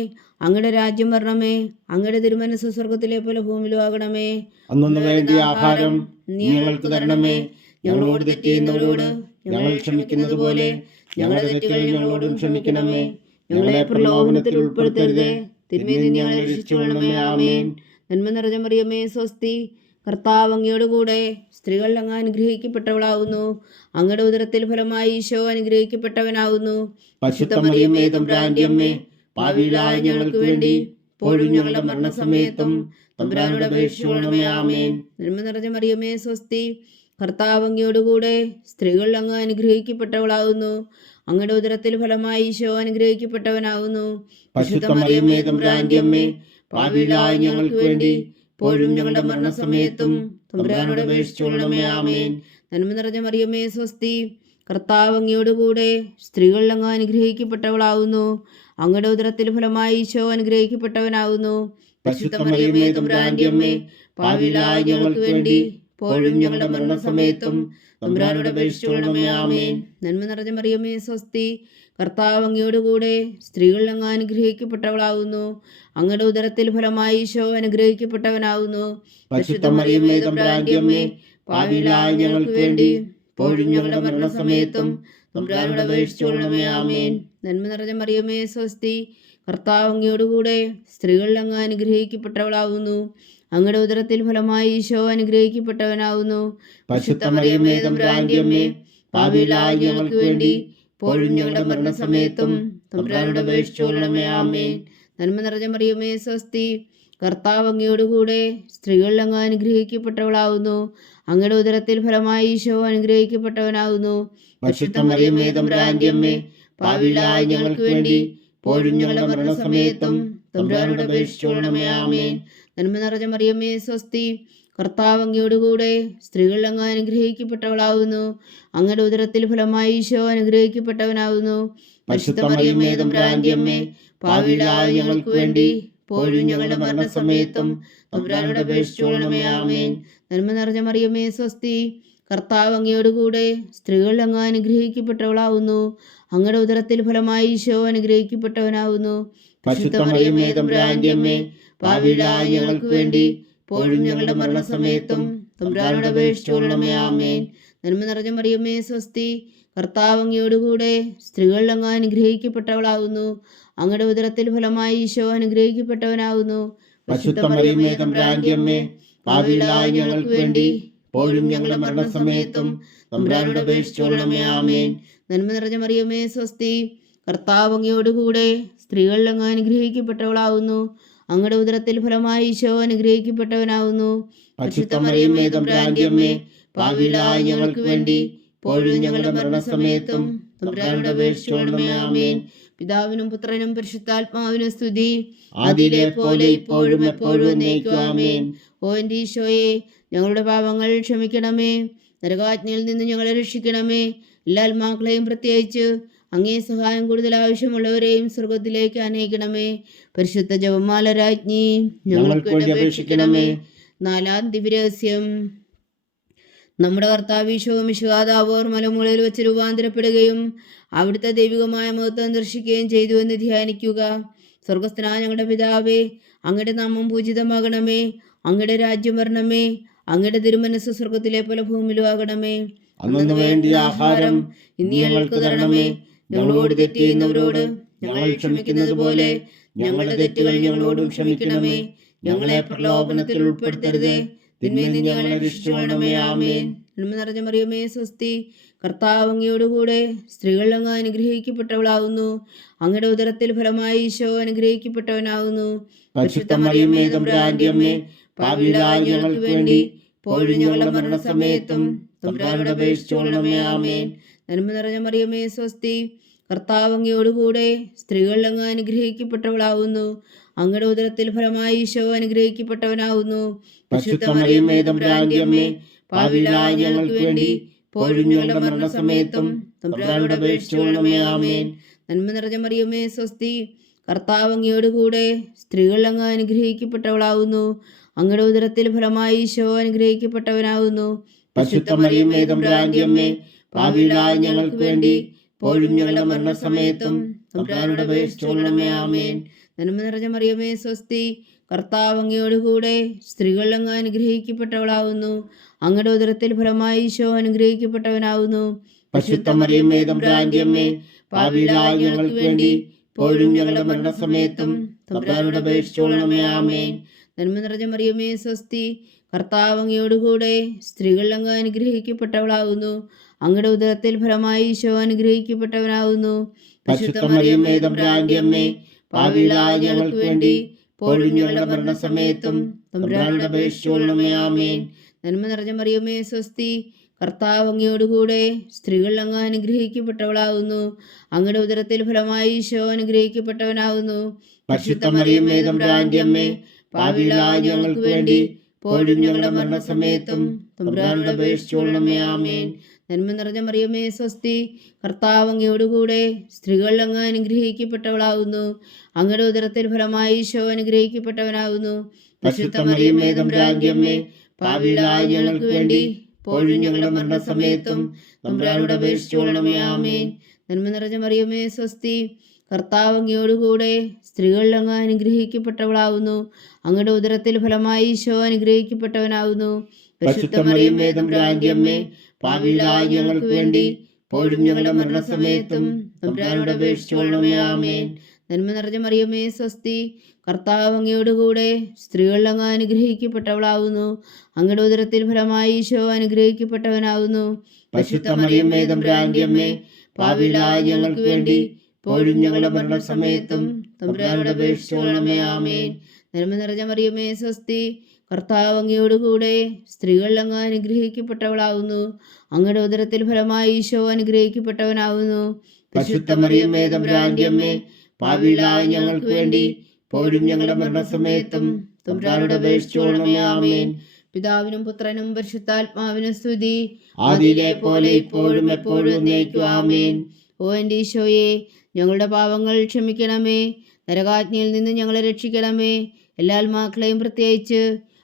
അങ്ങയുടെ രാജ്യം വരണമേ. അങ്ങയുടെ തിരുമനസ്സ് സ്വർഗത്തിലെ പോലെ ഭൂമിയിലും ആകണമേ. അന്നു വേണ്ടിയ ആഹാരം ഞങ്ങൾക്ക് തരണമേ. ഞങ്ങളോട് തെറ്റ് ചെയ്യുന്നവരോട് ഞങ്ങൾ ക്ഷമിക്കുന്നത് പോലെ ഞങ്ങളുടെ തെറ്റുകൾ ഞങ്ങളോടും ക്ഷമിക്കണമേ. ഞങ്ങളെ പ്രലോഭനത്തിൽ ഉൾപ്പെടുത്തരുതേ, തിന്മയിൽ നിന്ന് ഞങ്ങളെ രക്ഷിച്ചുകൊള്ളണമേ. ആമേൻ. നന്മ നിറഞ്ഞ മറിയമേ സ്വസ്തി, കർത്താവ് അങ്ങയോടുകൂടെ സ്ത്രീകൾ അങ്ങ് അനുഗ്രഹിക്കപ്പെട്ടവളാവുന്നു. അങ്ങയുടെ ഉദരത്തിൽ ഫലമായി ഈശോ അനുഗ്രഹിക്കപ്പെട്ടവനാവുന്നു. പരിശുദ്ധ മറിയമേ തമ്പുരാന്റെ അമ്മേ, ഭാവിയിലായ ഞങ്ങൾക്ക് വേണ്ടി ഇപ്പോഴും ഞങ്ങളുടെ മരണസമയത്തും തമ്പുരാനോട് അപേക്ഷിച്ചുകൊള്ളണമേ. ആമേൻ. നന്മ നിറഞ്ഞ മറിയമേ സ്വസ്തി, കർത്താവ് അങ്ങയോടുകൂടെ സ്ത്രീകൾ അങ്ങ് അനുഗ്രഹിക്കപ്പെട്ടവളാവുന്നു. അങ്ങയുടെ ഉദരത്തിൽ ഫലമായി ഈശോ അനുഗ്രഹിക്കപ്പെട്ടവനാവുന്നു. പരിശുദ്ധ മറിയമേ തമ്പുരാന്റെ അമ്മേ, ഭാവിയിലായ ഞങ്ങൾക്ക് വേണ്ടി ഇപ്പോഴും ഞങ്ങളുടെ മരണസമയത്തും തമ്പുരാനോട് അപേക്ഷിച്ചുകൊള്ളണമേ. ആമേൻ. നന്മ നിറഞ്ഞ മറിയമേ സ്വസ്തി, കർത്താവ് അങ്ങയോടുകൂടെ സ്ത്രീകൾ അങ്ങ് അനുഗ്രഹിക്കപ്പെട്ടവളാവുന്നു. അങ്ങയുടെ ഉദരത്തിൽ ഫലമായി ഈശോ അനുഗ്രഹിക്കപ്പെട്ടവനാവുന്നു. പരിശുദ്ധ മറിയമേ തമ്പുരാന്റെ അമ്മേ, ഭാവിയിലായ ഞങ്ങൾക്ക് വേണ്ടി ഇപ്പോഴും ഞങ്ങളുടെ മരണസമയത്തും തമ്പുരാനോട് അപേക്ഷിച്ചുകൊള്ളണമേ. ആമേൻ. നന്മ നിറഞ്ഞ മറിയമേ സ്വസ്തി, കർത്താവ് അങ്ങയോടുകൂടെ സ്ത്രീകൾ അങ്ങ് അനുഗ്രഹിക്കപ്പെട്ടവളാവുന്നു. അങ്ങയുടെ ഉദരത്തിൽ ഫലമായി ഈശോ അനുഗ്രഹിക്കപ്പെട്ടവനാവുന്നു. പരിശുദ്ധ മറിയമേ തമ്പുരാന്റെ അമ്മേ, ഭാവിയിലായ ഞങ്ങൾക്ക് വേണ്ടി ഇപ്പോഴും ഞങ്ങളുടെ മരണസമയത്തും തമ്പുരാനോട് അപേക്ഷിച്ചുകൊള്ളണമേ. ആമേൻ. നന്മ നിറഞ്ഞ മറിയമേ സ്വസ്തി, കർത്താവ് അങ്ങയോടുകൂടെ സ്ത്രീകൾ അങ്ങ് അനുഗ്രഹിക്കപ്പെട്ടവളാവുന്നു. അങ്ങയുടെ ഉദരത്തിൽ ഫലമായി ഈശോ അനുഗ്രഹിക്കപ്പെട്ടവനാവുന്നു. പരിശുദ്ധ മറിയമേ തമ്പുരാന്റെ അമ്മേ, ഭാവിയിലായ ഞങ്ങൾക്ക് വേണ്ടി ഇപ്പോഴും ഞങ്ങളുടെ മരണസമയത്തും തമ്പുരാനോട് അപേക്ഷിച്ചുകൊള്ളണമേ. ആമേൻ. നന്മ നിറഞ്ഞ മറിയമേ സ്വസ്തി, കർത്താവ് അങ്ങയോടുകൂടെ സ്ത്രീകൾ അങ്ങ് അനുഗ്രഹിക്കപ്പെട്ടവളാവുന്നു. അങ്ങയുടെ ഉദരത്തിൽ ഫലമായി ഈശോ അനുഗ്രഹിക്കപ്പെട്ടവനാവുന്നു. പരിശുദ്ധ മറിയമേ തമ്പുരാന്റെ അമ്മേ, ഭാവിയിലായ ഞങ്ങൾക്ക് വേണ്ടി ഇപ്പോഴും ഞങ്ങളുടെ മരണസമയത്തും തമ്പുരാനോട് അപേക്ഷിച്ചുകൊള്ളണമേ. ആമേൻ. നന്മ നിറഞ്ഞ മറിയമേ സ്വസ്തി, കർത്താവ് അങ്ങയോടുകൂടെ സ്ത്രീകൾ അങ്ങ് അനുഗ്രഹിക്കപ്പെട്ടവളാവുന്നു. അങ്ങയുടെ ഉദരത്തിൽ ഫലമായി ഈശോ അനുഗ്രഹിക്കപ്പെട്ടവനാവുന്നു. പരിശുദ്ധ മറിയമേ തമ്പുരാന്റെ അമ്മേ, ഭാവിയിലായ ഞങ്ങൾക്ക് വേണ്ടി ഇപ്പോഴും ഞങ്ങളുടെ മരണസമയത്തും തമ്പുരാനോട് അപേക്ഷിച്ചുകൊള്ളണമേ. ആമേൻ. നന്മ നിറഞ്ഞ മറിയമേ സ്വസ്തി, കർത്താവ് അങ്ങയോടുകൂടെ സ്ത്രീകൾ അങ്ങ് അനുഗ്രഹിക്കപ്പെട്ടവളാവുന്നു. അങ്ങയുടെ ഉദരത്തിൽ ഫലമായി ഈശോ അനുഗ്രഹിക്കപ്പെട്ടവനാവുന്നു. പരിശുദ്ധ മറിയമേ തമ്പുരാന്റെ അമ്മേ, ഭാവിയിലായ ഞങ്ങൾക്ക് വേണ്ടി ഇപ്പോഴും ഞങ്ങളുടെ മരണസമയത്തും തമ്പുരാനോട് അപേക്ഷിച്ചുകൊള്ളണമേ. ആമേൻ. നന്മ നിറഞ്ഞ മറിയമേ സ്വസ്തി, കർത്താവ് അങ്ങയോടുകൂടെ സ്ത്രീകൾ അങ്ങ് അനുഗ്രഹിക്കപ്പെട്ടവളാവുന്നു. അങ്ങയുടെ ഉദരത്തിൽ ഫലമായി ഈശോ അനുഗ്രഹിക്കപ്പെട്ടവനാവുന്നു. പരിശുദ്ധ മറിയമേ തമ്പുരാന്റെ അമ്മേ, ഭാവിയിലായ ഞങ്ങൾക്ക് വേണ്ടി ഇപ്പോഴും ഞങ്ങളുടെ മരണസമയത്തും തമ്പുരാനോട് അപേക്ഷിച്ചുകൊള്ളണമേ. ആമേൻ. നന്മ നിറഞ്ഞ മറിയമേ സ്വസ്തി, കർത്താവ് അങ്ങയോടുകൂടെ സ്ത്രീകൾ അങ്ങ് അനുഗ്രഹിക്കപ്പെട്ടവളാവുന്നു. അങ്ങയുടെ ഉദരത്തിൽ ഫലമായി ഈശോ അനുഗ്രഹിക്കപ്പെട്ടവനാവുന്നു. പരിശുദ്ധ മറിയമേ തമ്പുരാന്റെ അമ്മേ, ഭാവിയിലായ ഞങ്ങൾക്ക് വേണ്ടി ഇപ്പോഴും ഞങ്ങളുടെ മരണസമയത്തും തമ്പുരാനോട് അപേക്ഷിച്ചുകൊള്ളണമേ. ആമേൻ. പിതാവിനും പുത്രനും പരിശുദ്ധാത്മാവിനും സ്തുതി, ആദിയിലെ പോലെ ഇപ്പോഴും എപ്പോഴും എന്നേക്കും. ആമേൻ. ഓ എൻ്റെ ഈശോയെ, ഞങ്ങളുടെ പാപങ്ങൾ ക്ഷമിക്കണമേ. നരകാജ്ഞയിൽ നിന്ന് ഞങ്ങളെ രക്ഷിക്കണമേ. എല്ലാ ആത്മാക്കളെയും പ്രത്യേകിച്ച് അങ്ങേ സഹായം കൂടുതൽ ആവശ്യമുള്ളവരെയും സ്വർഗത്തിലേക്ക് അനയിക്കണമേ. പരിശുദ്ധ ജപമാല രാജ്ഞി ഞങ്ങൾക്ക് വേണ്ടി അപേക്ഷിക്കണമേ. 4-ാം ദിവ്യരഹസ്യം. നമ്മുടെ കർത്താവ് ഈശോ മിശിഹാ താബോർ മലമുകളിൽ വെച്ച് രൂപാന്തരപ്പെടുകയും അവിടുത്തെ ദൈവികമായ മഹത്വം ദർശിക്കുകയും ചെയ്തു എന്ന് ധ്യാനിക്കുക. സ്വർഗസ്ഥനായ ഞങ്ങളുടെ പിതാവേ, അങ്ങയുടെ നാമം പൂജിതമാകണമേ. അങ്ങയുടെ രാജ്യം വരണമേ. അങ്ങയുടെ തിരുമനസ് സ്വർഗത്തിലെ പോലെ ഭൂമിയിലും ആകണമേ. അന്നു വേണ്ടിയ ആഹാരം ഇന്ന് ഞങ്ങൾക്ക് തരണമേ. ഞങ്ങളോട് തെറ്റ് ചെയ്യുന്നവരോട് ഞങ്ങൾ ക്ഷമിക്കുന്നത് പോലെ ഞങ്ങളുടെ തെറ്റുകൾ ഞങ്ങളോടും ക്ഷമിക്കണമേ. ഞങ്ങളെ പ്രലോഭനത്തിൽ ഉൾപ്പെടുത്തരുതേ, തിന്മയിൽ നിന്ന് ഞങ്ങളെ രക്ഷിച്ചുകൊള്ളണമേ. ആമേൻ. നന്മ നിറഞ്ഞ മറിയമേ സ്വസ്തി, കർത്താവ് അങ്ങയോടുകൂടെ സ്ത്രീകൾ അങ്ങ് അനുഗ്രഹിക്കപ്പെട്ടവളാകുന്നു. അങ്ങയുടെ ഉദരത്തിൽ ഫലമായി ഈശോ അനുഗ്രഹിക്കപ്പെട്ടവനാകുന്നു. പരിശുദ്ധ മറിയമേ തമ്പുരാന്റെ അമ്മേ, പാപികളായ ഞങ്ങൾക്ക് വേണ്ടി ഇപ്പോഴും ഞങ്ങളുടെ മരണസമയത്തും തമ്പുരാനോട് അപേക്ഷിച്ചുകൊള്ളണമേ. ആമേൻ. നന്മ നിറഞ്ഞ മറിയമേ സ്വസ്തി, കർത്താവ് അങ്ങയോടുകൂടെ സ്ത്രീകൾ അങ്ങ് അനുഗ്രഹിക്കപ്പെട്ടവളാകുന്നു. അങ്ങയുടെ ഉദരത്തിൽ ഫലമായി ഈശോ അനുഗ്രഹിക്കപ്പെട്ടവനാകുന്നു. പരിശുദ്ധ മറിയമേ തമ്പുരാന്റെ അമ്മേ, പാപികളായ ഞങ്ങൾക്ക് വേണ്ടി ഇപ്പോഴും ഞങ്ങളുടെ മരണസമയത്തും തമ്പുരാനോട് അപേക്ഷിച്ചുകൊള്ളണമേ. ആമേൻ. നന്മ നിറഞ്ഞ മറിയമേ സ്വസ്തി, കർത്താവ് അങ്ങയോടുകൂടെ സ്ത്രീകൾ അങ്ങ് അനുഗ്രഹിക്കപ്പെട്ടവളാകുന്നു. അങ്ങയുടെ ഉദരത്തിൽ ഫലമായി ഈശോ അനുഗ്രഹിക്കപ്പെട്ടവനാകുന്നു. പരിശുദ്ധ മറിയമേ തമ്പുരാന്റെ അമ്മേ, പാപികളായ ഞങ്ങൾക്ക് വേണ്ടി ഇപ്പോഴും ഞങ്ങളുടെ മരണസമയത്തും തമ്പുരാനോട് അപേക്ഷിച്ചുകൊള്ളണമേ. ആമേൻ. നന്മ നിറഞ്ഞ മറിയമേ സ്വസ്തി, കർത്താവ് അങ്ങയോടുകൂടെ സ്ത്രീകൾ അങ്ങ് അനുഗ്രഹിക്കപ്പെട്ടവളാകുന്നു. അങ്ങയുടെ ഉദരത്തിൽ ഫലമായി ഈശോ അനുഗ്രഹിക്കപ്പെട്ടവനാകുന്നു. പരിശുദ്ധ മറിയമേ തമ്പുരാന്റെ അമ്മേ, പാപികളായ ഞങ്ങൾക്ക് വേണ്ടി ഇപ്പോഴും ഞങ്ങളുടെ മരണസമയത്തും തമ്പുരാനോട് അപേക്ഷിച്ചുകൊള്ളണമേ. ആമേൻ. നന്മ നിറഞ്ഞ മറിയമേ സ്വസ്തി, കർത്താവ് അങ്ങയോടുകൂടെ സ്ത്രീകൾ അങ്ങ് അനുഗ്രഹിക്കപ്പെട്ടവളാകുന്നു. അങ്ങയുടെ ഉദരത്തിൽ ഫലമായി ഈശോ അനുഗ്രഹിക്കപ്പെട്ടവനാകുന്നു. പരിശുദ്ധ മറിയമേ തമ്പുരാന്റെ അമ്മേ, പാപികളായ ഞങ്ങൾക്ക് വേണ്ടി ഇപ്പോഴും ഞങ്ങളുടെ മരണസമയത്തും തമ്പുരാനോട് അപേക്ഷിച്ചുകൊള്ളണമേ. ആമേൻ. നന്മ നിറഞ്ഞ മറിയമേ സ്വസ്തി, കർത്താവ് അങ്ങയോടുകൂടെ സ്ത്രീകൾ അങ്ങ് അനുഗ്രഹിക്കപ്പെട്ടവളാകുന്നു. അങ്ങയുടെ ഉദരത്തിൽ ഫലമായി ഈശോ അനുഗ്രഹിക്കപ്പെട്ടവനാകുന്നു. പരിശുദ്ധ മറിയമേ തമ്പുരാന്റെ അമ്മേ, പാപികളായ ഞങ്ങൾക്ക് വേണ്ടി ഇപ്പോഴും ഞങ്ങളുടെ മരണസമയത്തും തമ്പുരാനോട് അപേക്ഷിച്ചുകൊള്ളണമേ. ആമേൻ. നന്മ നിറഞ്ഞ മറിയമേ സ്വസ്തി, കർത്താവ് അങ്ങയോടുകൂടെ സ്ത്രീകൾ അങ്ങ് അനുഗ്രഹിക്കപ്പെട്ടവളാകുന്നു. അങ്ങയുടെ ഉദരത്തിൽ ഫലമായി ഈശോ അനുഗ്രഹിക്കപ്പെട്ടവനാകുന്നു. പരിശുദ്ധ മറിയമേ തമ്പുരാന്റെ അമ്മേ, പാപികളായ ഞങ്ങൾക്ക് വേണ്ടി ഇപ്പോഴും ഞങ്ങളുടെ മരണസമയത്തും തമ്പുരാനോട് അപേക്ഷിച്ചുകൊള്ളണമേ. ആമേൻ. നന്മ നിറഞ്ഞ മറിയമേ സ്വസ്തി, കർത്താവ് അങ്ങയോടുകൂടെ സ്ത്രീകൾ അങ്ങ് അനുഗ്രഹിക്കപ്പെട്ടവളാകുന്നു. അങ്ങയുടെ ഉദരത്തിൽ ഫലമായി ഈശോ അനുഗ്രഹിക്കപ്പെട്ടവനാകുന്നു. പരിശുദ്ധ മറിയമേ തമ്പുരാന്റെ അമ്മേ, പാപികളായ ഞങ്ങൾക്ക് വേണ്ടി ഇപ്പോഴും ഞങ്ങളുടെ മരണസമയത്തും തമ്പുരാനോട് അപേക്ഷിച്ചുകൊള്ളണമേ. ആമേൻ. നന്മ നിറഞ്ഞ മറിയമേ സ്വസ്തി, കർത്താവ് അങ്ങയോടുകൂടെ സ്ത്രീകൾ അങ്ങ് അനുഗ്രഹിക്കപ്പെട്ടവളാകുന്നു. അങ്ങയുടെ ഉദരത്തിൽ ഫലമായി ഈശോ അനുഗ്രഹിക്കപ്പെട്ടവനാകുന്നു. പരിശുദ്ധ മറിയമേ തമ്പുരാന്റെ അമ്മേ, പാപികളായ ഞങ്ങൾക്ക് വേണ്ടി ഇപ്പോഴും ഞങ്ങളുടെ മരണസമയത്തും തമ്പുരാനോട് അപേക്ഷിച്ചുകൊള്ളണമേ. ആമേൻ. നന്മ നിറഞ്ഞ മറിയമേ സ്വസ്തി, കർത്താവ് അങ്ങയോടുകൂടെ സ്ത്രീകൾ അങ്ങ് അനുഗ്രഹിക്കപ്പെട്ടവളാകുന്നു. അങ്ങയുടെ ഉദരത്തിൽ ഫലമായി ഈശോ അനുഗ്രഹിക്കപ്പെട്ടവനാകുന്നു. പരിശുദ്ധ മറിയമേ തമ്പുരാന്റെ അമ്മേ, പാപികളായ ഞങ്ങൾക്ക് വേണ്ടി ഇപ്പോഴും ഞങ്ങളുടെ മരണസമയത്തും തമ്പുരാനോട് അപേക്ഷിച്ചുകൊള്ളണമേ. ആമേൻ. പിതാവിനും പുത്രനും പരിശുദ്ധാത്മാവിനും സ്തുതി, ആദിയിലെ പോലെ ഇപ്പോഴും എപ്പോഴും എന്നേക്കും. ആമേൻ. ഓ എൻ്റെ ഈശോയെ, ഞങ്ങളുടെ പാപങ്ങൾ ക്ഷമിക്കണമേ. നരകാജ്ഞയിൽ നിന്ന് ഞങ്ങളെ രക്ഷിക്കണമേ. എല്ലാ ആത്മാക്കളെയും പ്രത്യേകിച്ച്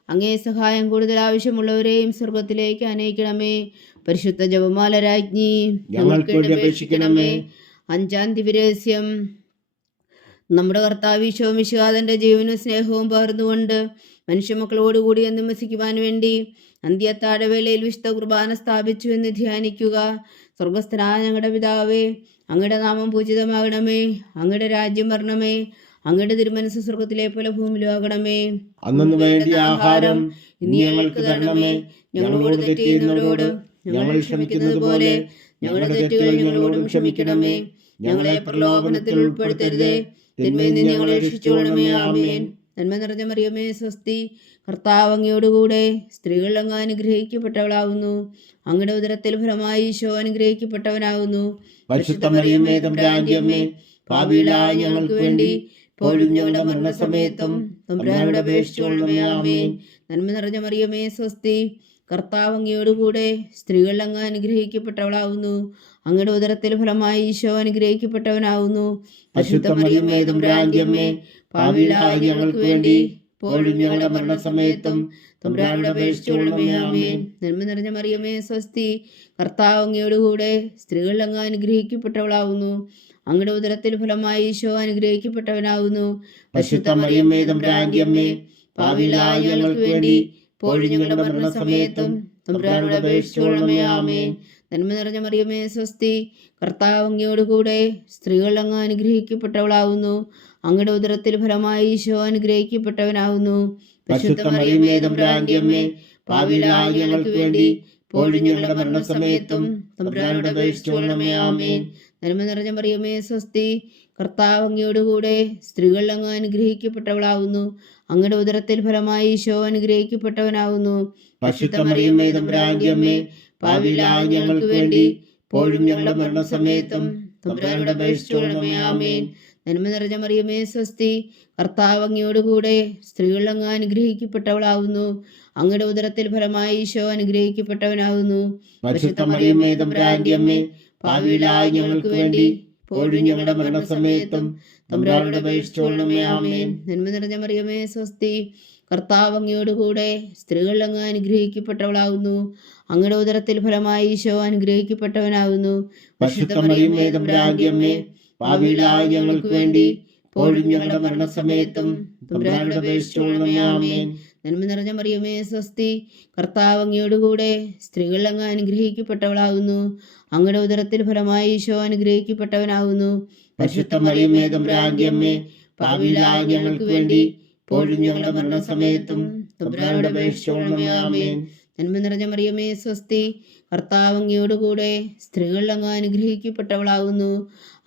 അങ്ങേ സഹായം കൂടുതൽ ആവശ്യമുള്ളവരെയും സ്വർഗത്തിലേക്ക് അനയിക്കണമേ. പരിശുദ്ധ ജപമാല രാജ്ഞി ഞങ്ങൾക്ക് വേണ്ടി അപേക്ഷിക്കണമേ. 5-ാം ദിവ്യരഹസ്യം. നമ്മുടെ കർത്താവ് ഈശോ മിശിഹാ തൻ്റെ ജീവനും സ്നേഹവും പകർന്നുകൊണ്ട് മനുഷ്യമക്കളോടുകൂടി എന്നും വസിക്കുവാൻ വേണ്ടി അന്ത്യത്താഴവേളയിൽ വിശുദ്ധ കുർബാന സ്ഥാപിച്ചു എന്ന് ധ്യാനിക്കുക. സ്വർഗസ്ഥനായ ഞങ്ങളുടെ പിതാവേ, അങ്ങയുടെ നാമം പൂജിതമാകണമേ. അങ്ങയുടെ രാജ്യം വരണമേ. അങ്ങയുടെ തിരുമനസ് സ്വർഗത്തിലെ പോലെ ഭൂമിയിലും ആകണമേ. അന്നു വേണ്ടിയ ആഹാരം ഇന്ന് ഞങ്ങൾക്ക് തരണമേ. ഞങ്ങളോട് തെറ്റ് ചെയ്യുന്നവരോട് ഞങ്ങൾ ക്ഷമിക്കുന്നത് പോലെ ഞങ്ങളുടെ തെറ്റുകൾ ഞങ്ങളോടും ക്ഷമിക്കണമേ. ഞങ്ങളെ പ്രലോഭനത്തിൽ ഉൾപ്പെടുത്തരുതേ, തിന്മയിൽ നിന്ന് ഞങ്ങളെ രക്ഷിച്ചുകൊള്ളണമേ. ആമേൻ. നന്മ നിറഞ്ഞ മറിയമേ സ്വസ്തി, കർത്താവ് അങ്ങയോടുകൂടെ സ്ത്രീകൾ അങ്ങ് അനുഗ്രഹിക്കപ്പെട്ടവളാകുന്നു. അങ്ങയുടെ ഉദരത്തിൽ ഫലമായി ഈശോ അനുഗ്രഹിക്കപ്പെട്ടവനാകുന്നു. പരിശുദ്ധ മറിയമേ തമ്പുരാന്റെ അമ്മേ, പാപികളായ ഞങ്ങൾക്ക് വേണ്ടി ഇപ്പോഴും ഞങ്ങളുടെ മരണസമയത്തും തമ്പുരാനോട് അപേക്ഷിച്ചുകൊള്ളണമേ. ആമേൻ. നന്മ നിറഞ്ഞ മറിയമേ സ്വസ്തി, കർത്താവ് അങ്ങയോടുകൂടെ സ്ത്രീകൾ അങ്ങ് അനുഗ്രഹിക്കപ്പെട്ടവളാവുന്നു. അങ്ങയുടെ ഉദരത്തിൽ ഫലമായി ഈശോ അനുഗ്രഹിക്കപ്പെട്ടവനാവുന്നു. പരിശുദ്ധ മറിയമേ തമ്പുരാന്റെ അമ്മേ, പാപികളായ ഞങ്ങൾക്ക് വേണ്ടി ഇപ്പോഴും ഞങ്ങളുടെ മരണസമയത്തും തമ്പുരാനോട് അപേക്ഷിച്ചുകൊള്ളണമേ. ആമേൻ. നന്മ നിറഞ്ഞ മറിയമേ സ്വസ്തി, കർത്താവ് അങ്ങയോടുകൂടെ സ്ത്രീകൾ അങ്ങ് അനുഗ്രഹിക്കപ്പെട്ടവളാവുന്നു. അങ്ങയുടെ ഉദരത്തിൽ ഫലമായി ഈശോ അനുഗ്രഹിക്കപ്പെട്ടവനാവുന്നു. പരിശുദ്ധ മറിയമേ തമ്പുരാന്റെ അമ്മേ, പാപികളായ ഞങ്ങൾക്ക് വേണ്ടി ഇപ്പോഴും ഞങ്ങളുടെ മരണസമയത്തും തമ്പുരാനോട് അപേക്ഷിച്ചുകൊള്ളണമേ. ആമേൻ. നന്മ നിറഞ്ഞ മറിയമേ സ്വസ്തി, കർത്താവ് അങ്ങയോടുകൂടെ സ്ത്രീകൾ അങ്ങ് അനുഗ്രഹിക്കപ്പെട്ടവളാവുന്നു. അങ്ങയുടെ ഉദരത്തിൽ ഫലമായി ഈശോ അനുഗ്രഹിക്കപ്പെട്ടവനാവുന്നു. പരിശുദ്ധ മറിയമേ തമ്പുരാന്റെ അമ്മേ, പാപികളായ ഞങ്ങൾക്ക് വേണ്ടി ഇപ്പോഴും ഞങ്ങളുടെ മരണസമയത്തും തമ്പുരാനോട് അപേക്ഷിച്ചുകൊള്ളണമേ. ആമേൻ. നന്മ നിറഞ്ഞ മറിയമേ സ്വസ്തി, കർത്താവ് അങ്ങയോടുകൂടെ സ്ത്രീകൾ അങ്ങ് അനുഗ്രഹിക്കപ്പെട്ടവളാവുന്നു. അങ്ങയുടെ ഉദരത്തിൽ ഫലമായി ഈശോ അനുഗ്രഹിക്കപ്പെട്ടവനാവുന്നു. പരിശുദ്ധ മറിയമേ തമ്പുരാന്റെ അമ്മേ, പാപികളായ ഞങ്ങൾക്ക് വേണ്ടി ഇപ്പോഴും ഞങ്ങളുടെ മരണസമയത്തും തമ്പുരാനോട് അപേക്ഷിച്ചുകൊള്ളണമേ. ആമേൻ. നന്മ നിറഞ്ഞ മറിയമേ സ്വസ്തി, കർത്താവ് അങ്ങയോടുകൂടെ സ്ത്രീകൾ അങ്ങ് അനുഗ്രഹിക്കപ്പെട്ടവളാവുന്നു. അങ്ങയുടെ ഉദരത്തിൽ ഫലമായി ഈശോ അനുഗ്രഹിക്കപ്പെട്ടവനാവുന്നു. പരിശുദ്ധ മറിയമേ തമ്പുരാന്റെ അമ്മേ, പാപികളായ ഞങ്ങൾക്ക് വേണ്ടി ഇപ്പോഴും ഞങ്ങളുടെ മരണസമയത്തും തമ്പുരാനോട് അപേക്ഷിച്ചുകൊള്ളണമേ. ആമേൻ. നന്മ നിറഞ്ഞ മറിയമേ സ്വസ്തി, കർത്താവ് അങ്ങയോടുകൂടെ സ്ത്രീകൾ അങ്ങ് അനുഗ്രഹിക്കപ്പെട്ടവളാവുന്നു. അങ്ങയുടെ ഉദരത്തിൽ ഫലമായി ഈശോ അനുഗ്രഹിക്കപ്പെട്ടവനാവുന്നു. പരിശുദ്ധ മറിയമേ തമ്പുരാന്റെ അമ്മേ, പാപികളായ ഞങ്ങൾക്ക് വേണ്ടി ഇപ്പോഴും ഞങ്ങളുടെ മരണസമയത്തും തമ്പുരാനോട് അപേക്ഷിച്ചുകൊള്ളണമേ. ആമേൻ. നന്മ നിറഞ്ഞ മറിയമേ സ്വസ്തി, കർത്താവ് അങ്ങയോടുകൂടെ സ്ത്രീകൾ അങ്ങ് അനുഗ്രഹിക്കപ്പെട്ടവളാവുന്നു. അങ്ങയുടെ ഉദരത്തിൽ ഫലമായി ഈശോ അനുഗ്രഹിക്കപ്പെട്ടവനാവുന്നു. പരിശുദ്ധ മറിയമേ തമ്പുരാന്റെ അമ്മേ, പാപികളായ ഞങ്ങൾക്ക് വേണ്ടി ഇപ്പോഴും ഞങ്ങളുടെ മരണസമയത്തും തമ്പുരാനോട് അപേക്ഷിച്ചുകൊള്ളണമേ. ആമേൻ. നന്മ നിറഞ്ഞ മറിയമേ സ്വസ്തി, കർത്താവ് അങ്ങയോടുകൂടെ സ്ത്രീകൾ അങ്ങ് അനുഗ്രഹിക്കപ്പെട്ടവളാവുന്നു.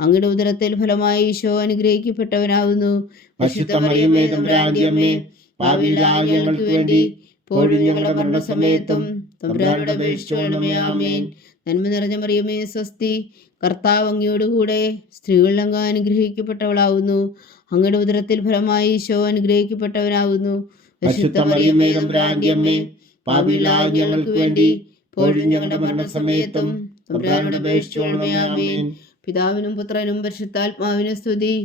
അങ്ങയുടെ ഉദരത്തിൽ ഫലമായി ഈശോ അനുഗ്രഹിക്കപ്പെട്ടവനാവുന്നു. പരിശുദ്ധ മറിയമേ തമ്പുരാന്റെ അമ്മേ, പാപികളായ ഞങ്ങൾക്ക് വേണ്ടി ഇപ്പോഴും ഞങ്ങളുടെ മരണസമയത്തും തമ്പുരാനോട് അപേക്ഷിച്ചുകൊള്ളണമേ. ആമേൻ. നന്മ നിറഞ്ഞ മറിയമേ സ്വസ്തി, കർത്താവ് അങ്ങയോടുകൂടെ സ്ത്രീകൾ അങ്ങ് അനുഗ്രഹിക്കപ്പെട്ടവളാവുന്നു. അങ്ങയുടെ ഉദരത്തിൽ ഫലമായി ഈശോ അനുഗ്രഹിക്കപ്പെട്ടവനാവുന്നു. പരിശുദ്ധ മറിയമേ തമ്പുരാന്റെ അമ്മേ, പാപികളായ ഞങ്ങൾക്ക് വേണ്ടി ഇപ്പോഴും ഞങ്ങളുടെ മരണസമയത്തും തമ്പുരാനോട് അപേക്ഷിച്ചുകൊള്ളണമേ. ആമേൻ. പിതാവിനും പുത്രനും പരിശുദ്ധാത്മാവിനും സ്തുതി,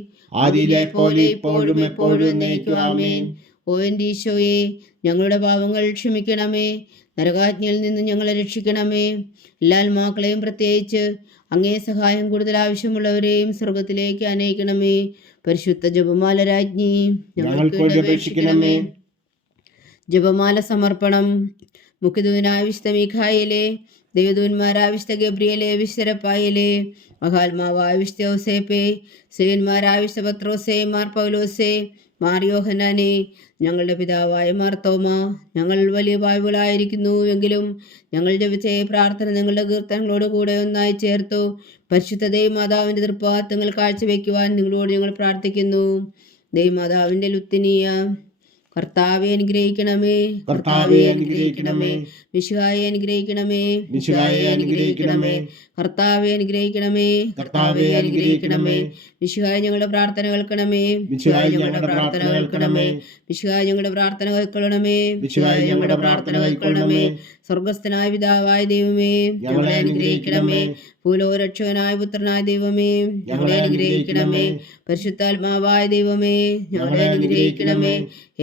ആദിയിലെ പോലെ ഇപ്പോഴും എപ്പോഴും എന്നേക്കും. ആമേൻ. ഓ എൻ്റെ ഈശോയെ, ഞങ്ങളുടെ പാപങ്ങൾ ക്ഷമിക്കണമേ. നരകാജ്ഞയിൽ നിന്ന് ഞങ്ങളെ രക്ഷിക്കണമേ. എല്ലാ ആത്മാക്കളെയും പ്രത്യേകിച്ച് അങ്ങേ സഹായം കൂടുതൽ ആവശ്യമുള്ളവരെയും സ്വർഗത്തിലേക്ക് അനയിക്കണമേ. പരിശുദ്ധ ജപമാല രാജ്ഞി, ഞങ്ങൾക്ക് വേണ്ടി അപേക്ഷിക്കണമേ. ജപമാല സമർപ്പണം. മുഖ്യദൂതനായ വിശുദ്ധ മീഖായേലേ, ദൈവദൂതന്മാരായ വിശുദ്ധ ഗബ്രിയേലേ, വിശുദ്ധ റഫായേലേ, മഹാത്മാവായ വിശുദ്ധ ഔസേപ്പേ, സേവന്മാരായ വിശുദ്ധ പത്രോസേ, മാർ പൗലോസേ, മാർ യോഹന്നാനെ, ഞങ്ങളുടെ പിതാവായ മാർ തോമ, ഞങ്ങൾ വലിയ പാപികളായിരിക്കുന്നു എങ്കിലും ഞങ്ങൾ ജപിച്ച പ്രാർത്ഥന നിങ്ങളുടെ കീർത്തനങ്ങളോട് കൂടെ ഒന്നായി ചേർത്തു പരിശുദ്ധ ദൈവമാതാവിൻ്റെ തൃപ്പാദങ്ങൾ കാഴ്ചവെക്കുവാൻ നിങ്ങളോട് ഞങ്ങൾ പ്രാർത്ഥിക്കുന്നു. ദൈവമാതാവിൻ്റെ ലുത്തിനിയ, കർത്താവെ അനുഗ്രഹിക്കണമേ. കർത്താവെ അനുഗ്രഹിക്കണമേ. മിശിഹായെ അനുഗ്രഹിക്കണമേ. മിശിഹായെ അനുഗ്രഹിക്കണമേ. കർത്താവെ അനുഗ്രഹിക്കണമേ. കർത്താവെ അനുഗ്രഹിക്കണമേ. മിശിഹായ ഞങ്ങളുടെ പ്രാർത്ഥന കേൾക്കണമേ. മിശിഹായ ഞങ്ങളുടെ പ്രാർത്ഥന കേൾക്കണമേ. മിശിഹായ ഞങ്ങളുടെ പ്രാർത്ഥന കൈക്കൊള്ളണമേ. മിശിഹായ ഞങ്ങളുടെ പ്രാർത്ഥന കൈക്കൊള്ളണമേ. സ്വർഗസ്ഥനായ പിതാവായ ദൈവമേ, ഞങ്ങളെ അനുഗ്രഹിക്കണമേ. ഭൂലോകരക്ഷകനായ പുത്രനായ ദൈവമേ, ഞങ്ങളെ അനുഗ്രഹിക്കണമേ. പരിശുദ്ധാത്മാവായ ദൈവമേ, ഞങ്ങളെ അനുഗ്രഹിക്കണമേ.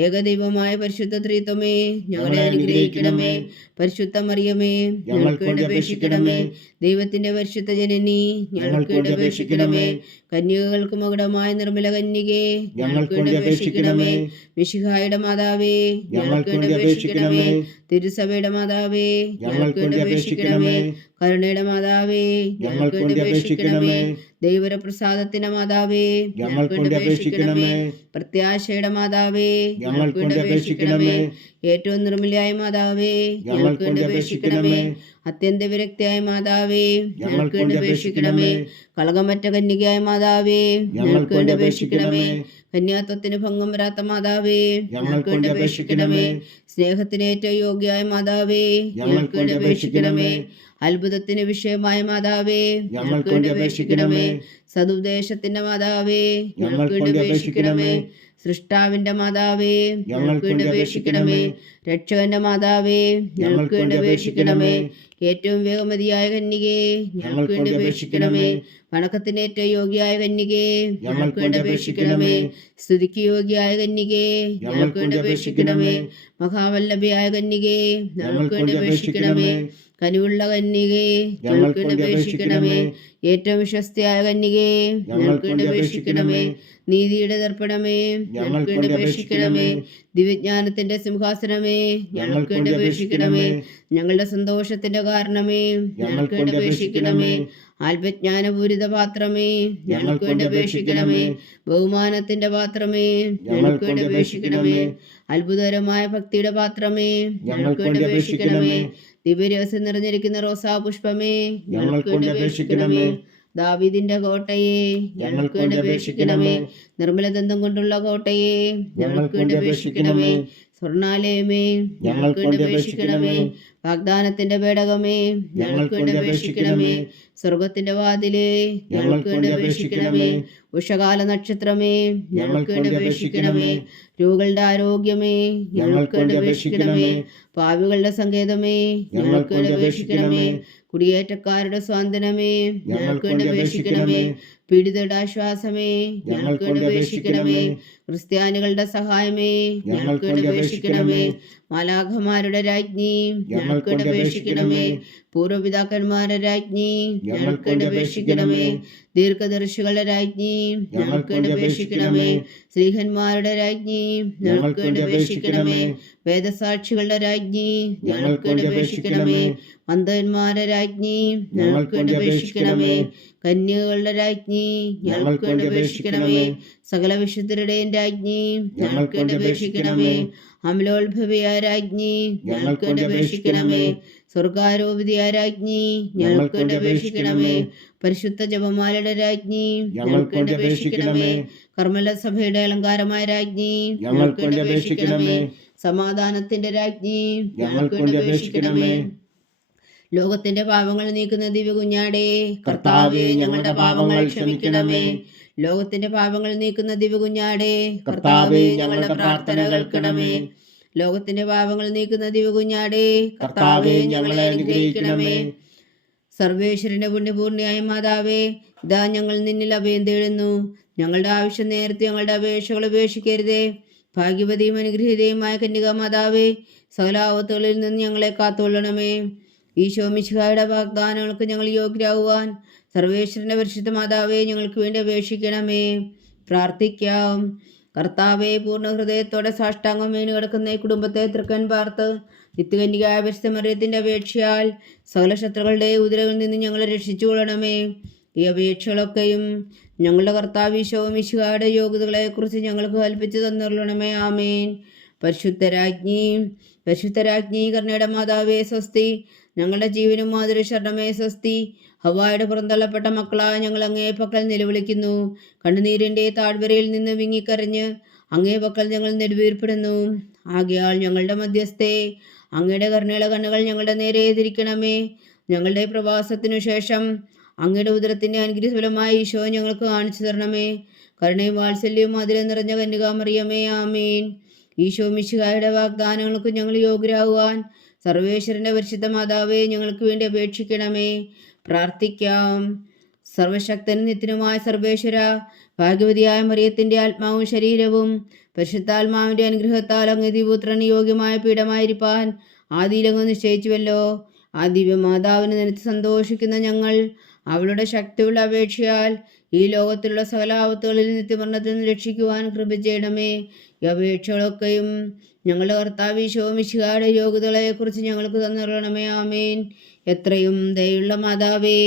ഏകദൈവമായ പരിശുദ്ധ ത്രിത്വമേ, ഞങ്ങളെ അനുഗ്രഹിക്കണമേ. പരിശുദ്ധ മറിയമേ, ഞങ്ങൾക്ക് വേണ്ടി അപേക്ഷിക്കണമേ. ദൈവത്തിന്റെ പരിശുദ്ധ ജനനി, ഞങ്ങൾക്ക് വേണ്ടി അപേക്ഷിക്കണമേ. കന്യകൾക്ക് മകുടമായ നിർമ്മല കന്യകേ, ഞങ്ങൾക്ക് വേണ്ടി അപേക്ഷിക്കണമേ. മിശിഹായുടെ മാതാവേ, ഞങ്ങൾക്ക് വേണ്ടി അപേക്ഷിക്കണമേ. തിരുസഭയുടെ മാതാവേ, ഞങ്ങൾക്ക് വേണ്ടി അപേക്ഷിക്കണമേ. കരുണയുടെ മാതാവേ, ഞങ്ങൾക്ക് വേണ്ടി അപേക്ഷിക്കണമേ. ദൈവപ്രസാദത്തിന്റെ മാതാവേ, ഞങ്ങൾക്ക് വേണ്ടി അപേക്ഷിക്കണമേ. പ്രത്യാശയുടെ മാതാവേ, ഞങ്ങൾക്ക് വേണ്ടി അപേക്ഷിക്കണമേ. ഏറ്റവും നിർമ്മലയായ മാതാവേ, ഞങ്ങൾക്ക് വേണ്ടി അപേക്ഷിക്കണമേ. അത്യന്ത വിരക്തിയായ മാതാവേ, ഞങ്ങൾക്ക് വേണ്ടി അപേക്ഷിക്കണമേ. കളകമറ്റ കന്യകയായ മാതാവേ, ഞങ്ങൾക്ക് വേണ്ടി അപേക്ഷിക്കണമേ. കന്യാത്വത്തിന് ഭംഗം വരാത്ത മാതാവേ, ഞങ്ങൾക്ക് വേണ്ടി അപേക്ഷിക്കണമേ. സ്നേഹത്തിന് ഏറ്റവും യോഗ്യയായ മാതാവേ, ഞങ്ങൾക്ക് വേണ്ടി അപേക്ഷിക്കണമേ. അത്ഭുതത്തിന് വിഷയമായ മാതാവേ ഞങ്ങൾക്ക് വേണ്ടി അപേക്ഷിക്കണമേ. സതുപദേശത്തിന്റെ മാതാവേ ഞങ്ങൾക്ക് വേണ്ടി അപേക്ഷിക്കണമേ. സൃഷ്ടാവിന്റെ മാതാവേ ഞങ്ങൾക്ക് വേണ്ടി അപേക്ഷിക്കണമേ. രക്ഷകന്റെ മാതാവേ ഞങ്ങൾക്ക് വേണ്ടി അപേക്ഷിക്കണമേ. ഏറ്റവും വേഗമതിയായ കന്യകേ ഞങ്ങൾക്ക് വേണ്ടി അപേക്ഷിക്കണമേ. വണക്കത്തിന് ഏറ്റവും യോഗ്യയായ കന്യകേ ഞങ്ങൾക്ക് വേണ്ടി അപേക്ഷിക്കണമേ. സ്തുതിക്ക് യോഗ്യയായ കന്യകേ ഞങ്ങൾക്ക് വേണ്ടി അപേക്ഷിക്കണമേ. മഹാവല്ലഭയായ കന്യകേ ഞങ്ങൾക്ക് വേണ്ടി അപേക്ഷിക്കണമേ. കനിവുള്ള കന്യകേ ഞങ്ങൾക്ക് വേണ്ടി അപേക്ഷിക്കണമേ. ഏറ്റവും വിശ്വസ്തയായ കന്യകേ ഞങ്ങൾക്ക് വേണ്ടി അപേക്ഷിക്കണമേ. നീതിയുടെ ദർപ്പണമേ ഞങ്ങൾക്ക് വേണ്ടി അപേക്ഷിക്കണമേ. ദിവ്യജ്ഞാനത്തിന്റെ സിംഹാസനമേ ഞങ്ങൾക്ക് വേണ്ടി അപേക്ഷിക്കണമേ. ഞങ്ങളുടെ സന്തോഷത്തിന്റെ കാരണമേ ഞങ്ങൾക്ക് വേണ്ടി അപേക്ഷിക്കണമേ. ആത്മജ്ഞാനപൂരിത പാത്രമേ ഞങ്ങൾക്ക് വേണ്ടി അപേക്ഷിക്കണമേ. ബഹുമാനത്തിന്റെ പാത്രമേ ഞങ്ങൾക്ക് വേണ്ടി അപേക്ഷിക്കണമേ. അത്ഭുതകരമായ ഭക്തിയുടെ പാത്രമേ ഞങ്ങൾക്ക് വേണ്ടി അപേക്ഷിക്കണമേ. ദിവ്യരഹസ്യം നിറഞ്ഞിരിക്കുന്ന റോസാ പുഷ്പമേ ഞങ്ങൾക്ക് വേണ്ടി അപേക്ഷിക്കണമേ. ദാവീദിന്റെ കോട്ടയെ ഞങ്ങൾക്ക് വേണ്ടി അപേക്ഷിക്കണമേ. നിർമ്മലദന്തം കൊണ്ടുള്ള കോട്ടയെ ഞങ്ങൾക്ക് വേണ്ടി അപേക്ഷിക്കണമേ. സ്വർണാലയമേ ഞങ്ങൾക്ക് വേണ്ടി അപേക്ഷിക്കണമേ. വാഗ്ദാനത്തിന്റെ പേടകമേ ഞങ്ങൾക്ക് വേണ്ടി അപേക്ഷിക്കണമേ. സ്വർഗത്തിന്റെ വാതിലേ ഞങ്ങൾക്ക് വേണ്ടി അപേക്ഷിക്കണമേ. ഉഷകാല നക്ഷത്രമേ ഞങ്ങൾക്ക് വേണ്ടി അപേക്ഷിക്കണമേ. രോഗികളുടെ ആരോഗ്യമേ ഞങ്ങൾക്ക് വേണ്ടി അപേക്ഷിക്കണമേ. പാപികളുടെ സങ്കേതമേ ഞങ്ങൾക്ക് വേണ്ടി അപേക്ഷിക്കണമേ. കുടിയേറ്റക്കാരുടെ സ്വാതന്ത്ര്യമേ ഞങ്ങൾക്ക് വേണ്ടി അപേക്ഷിക്കണമേ. പീഡിതരുടെ ആശ്വാസമേ ഞങ്ങൾക്ക് വേണ്ടി അപേക്ഷിക്കണമേ. ക്രിസ്ത്യാനികളുടെ സഹായമേ ഞങ്ങൾക്ക് വേണ്ടി അപേക്ഷിക്കണമേ. മാലാഖമാരുടെ രാജ്ഞി ഞങ്ങൾക്ക് വേണ്ടി അപേക്ഷിക്കണമേ. പൂർവ്വപിതാക്കന്മാരുടെ രാജ്ഞി ഞങ്ങൾക്ക് വേണ്ടി അപേക്ഷിക്കണമേ. ദീർഘദർശികളുടെ രാജ്ഞി ഞങ്ങൾക്ക് വേണ്ടി അപേക്ഷിക്കണമേ. സ്ത്രീഹന്മാരുടെ രാജ്ഞി ഞങ്ങൾക്ക് വേണ്ടി അപേക്ഷിക്കണമേ. വേദസാക്ഷികളുടെ രാജ്ഞി ഞങ്ങൾക്ക് വേണ്ടി അപേക്ഷിക്കണമേ. അന്ധന്മാരുടെ രാജ്ഞി ഞങ്ങൾക്ക് വേണ്ടി അപേക്ഷിക്കണമേ. കന്യകകളുടെ രാജ്ഞി ഞങ്ങൾക്ക് വേണ്ടി അപേക്ഷിക്കണമേ. സകല വിശുദ്ധരുടെയും രാജ്ഞി ഞങ്ങൾക്ക് വേണ്ടി അപേക്ഷിക്കണമേ. അമലോത്ഭവയായ രാജ്ഞി ഞങ്ങൾക്ക് വേണ്ടി അപേക്ഷിക്കണമേ. സ്വർഗാരോപിതയായ രാജ്ഞി ഞങ്ങൾക്ക് വേണ്ടി അപേക്ഷിക്കണമേ. പരിശുദ്ധ ജപമാലയുടെ രാജ്ഞി ഞങ്ങൾക്ക് വേണ്ടി അപേക്ഷിക്കണമേ. കർമ്മല സഭയുടെ അലങ്കാരമായ രാജ്ഞി ഞങ്ങൾക്ക് വേണ്ടി അപേക്ഷിക്കണമേ. സമാധാനത്തിന്റെ രാജ്ഞി ഞങ്ങൾക്ക് വേണ്ടി അപേക്ഷിക്കണമേ. ലോകത്തിന്റെ പാപങ്ങൾ നീക്കുന്ന ദിവ്യ കുഞ്ഞാടേ കർത്താവേ ഞങ്ങളുടെ പാപങ്ങൾ ക്ഷമിക്കണമേ. ലോകത്തിന്റെ പാപങ്ങൾ നീക്കുന്ന ദിവ്യ കുഞ്ഞാടേ കർത്താവേ ഞങ്ങളുടെ പ്രാർത്ഥന കേൾക്കണമേ. ലോകത്തിന്റെ പാപങ്ങൾ നീക്കുന്ന ദിവ്യ കുഞ്ഞാടേ കർത്താവേ ഞങ്ങളെ അനുഗ്രഹിക്കണമേ. സർവേശ്വരന്റെ പുണ്യപൂർണിയായ മാതാവേ ഇതാ ഞങ്ങൾ നിന്നിൽ അഭയം തേടുന്നു. ഞങ്ങളുടെ ആവശ്യം നേരത്തെ ഞങ്ങളുടെ അപേക്ഷകൾ ഉപേക്ഷിക്കരുതേ. ഭാഗ്യവതിയും അനുഗ്രഹീതയുമായ കന്യകാ മാതാവേ സകലാപത്തുകളിൽ നിന്ന് ഞങ്ങളെ കാത്തുകൊള്ളണമേ. ഈശോ മിശിഹായുടെ വാഗ്ദാനങ്ങൾക്ക് ഞങ്ങൾ യോഗ്യരാകുവാൻ സർവേശ്വരന്റെ പരിശുദ്ധ മാതാവേ ഞങ്ങൾക്ക് വേണ്ടി അപേക്ഷിക്കണമേ. പ്രാർത്ഥിക്കാം. കർത്താവെ പൂർണ്ണ ഹൃദയത്തോടെ സാഷ്ടാംഗം വീണ് കിടക്കുന്ന ഈ കുടുംബത്തെ തൃക്കൻ പാർത്ത് നിത്യകന്യകായ പരിശുദ്ധ മറിയത്തിന്റെ അപേക്ഷയാൽ സകല ശത്രുക്കളുടെ ഉദരകളിൽ നിന്ന് ഞങ്ങളെ രക്ഷിച്ചു കൊള്ളണമേ. ഈ അപേക്ഷകളൊക്കെയും ഞങ്ങളുടെ കർത്താവ് ഈശോ മിശിഹായുടെ യോഗ്യതകളെക്കുറിച്ച് ഞങ്ങൾക്ക് കൽപ്പിച്ചു തന്നുകൊള്ളണമേ. ആമേൻ. പരിശുദ്ധരാജ്ഞി കരുണയുടെ മാതാവേ സ്വസ്തി. ഞങ്ങളുടെ ജീവനും മാതൃ ശരണമേ സ്വസ്തി. ഹവ്വായുടെ പുറന്തള്ളപ്പെട്ട മക്കളായ ഞങ്ങൾ അങ്ങേ പക്കൽ നിലവിളിക്കുന്നു. കണ്ണുനീരിൻ്റെ താഴ്വരയിൽ നിന്ന് വിങ്ങിക്കരഞ്ഞ് അങ്ങേ പക്കൽ ഞങ്ങൾ നെടുവീർപ്പെടുന്നു. ആകയാൽ ഞങ്ങളുടെ മധ്യസ്ഥേ അങ്ങയുടെ കരുണയുള്ള കണ്ണുകൾ ഞങ്ങളുടെ നേരെ തിരിക്കണമേ. ഞങ്ങളുടെ പ്രവാസത്തിനു ശേഷം അങ്ങയുടെ ഉദരത്തിൻ്റെ അനുഗ്രഹഫലമായ ഈശോ ഞങ്ങൾക്ക് കാണിച്ചു തരണമേ. കരുണയും വാത്സല്യവും അതിലെ നിറഞ്ഞ കന്യകാമറിയമേ. ആമേൻ. ഈശോ മിശിഹായുടെ വാഗ്ദാനങ്ങൾക്ക് ഞങ്ങൾ യോഗ്യരാകുവാൻ സർവേശ്വരന്റെ പരിശുദ്ധ മാതാവേ ഞങ്ങൾക്ക് വേണ്ടി അപേക്ഷിക്കണമേ. പ്രാർത്ഥിക്കാം. സർവശക്തനും നിത്യനുമായ സർവേശ്വര, ഭാഗ്യവതിയായ മറിയത്തിന്റെ ആത്മാവും ശരീരവും പരിശുദ്ധാത്മാവിന്റെ അനുഗ്രഹത്താൽ അങ്ങ് ദിവ്യപുത്രന് യോഗ്യമായ പീഠമായിരിക്കാൻ ആദിയിലങ്ങ് നിശ്ചയിച്ചുവല്ലോ. ആ ദിവ്യമാതാവിന് നിനത്ത് സന്തോഷിക്കുന്ന ഞങ്ങൾ അവളുടെ ശക്തിയുള്ള അപേക്ഷയാൽ ഈ ലോകത്തിലുള്ള സകല ആപത്തുകളിൽ നിത്യമരണത്തിൽ നിന്ന് രക്ഷിക്കുവാൻ കൃപ ചെയ്യണമേ. ഈ അപേക്ഷകളൊക്കെയും ഞങ്ങളുടെ കർത്താവ് ഈശോ മിശിഹായുടെ യോഗ്യതകളെക്കുറിച്ച് ഞങ്ങൾക്ക് തന്നുകൊള്ളണമേ. ആമേൻ. എത്രയും ദയുള്ള മാതാവേ,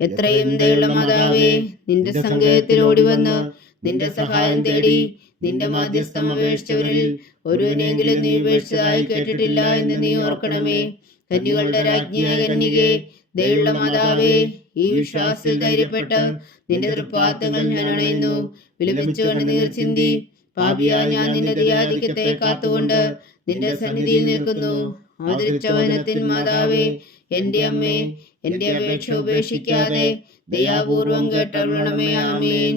എത്രയും ദയുള്ള മാതാവേ, നിന്റെ സങ്കേതത്തിൽ ഓടി വന്ന് നിന്റെ സഹായം തേടി നിന്റെ മാധ്യസ്ഥം അപേക്ഷിച്ചവരിൽ ഒരുവനെങ്കിലും നീ ഉപേക്ഷിച്ചതായി കേട്ടിട്ടില്ല എന്ന് നീ ഓർക്കണമേ. കന്യകളുടെ രാജ്ഞിയായ കന്യകേ, ദയുള്ള മാതാവേ, ഈ വിശ്വാസത്തിൽ ധൈര്യപ്പെട്ട് നിന്റെ തൃപ്പാദങ്ങൾ ഞാൻ അണയുന്നു. വിലപിച്ചു കണ്ണുനീർ ചിന്തി പാപിയാ ഞാൻ നിന്റെ ദയാധിക്യത്തെ കാത്തുകൊണ്ട് നിന്റെ സന്നിധിയിൽ നിൽക്കുന്നു. ആദരിച്ച വചനത്തിൻ മാതാവേ, എൻ്റെ അമ്മേ, എൻ്റെ അപേക്ഷ ഉപേക്ഷിക്കാതെ ദയാപൂർവം കേട്ടരുളണമേ. ആമേൻ.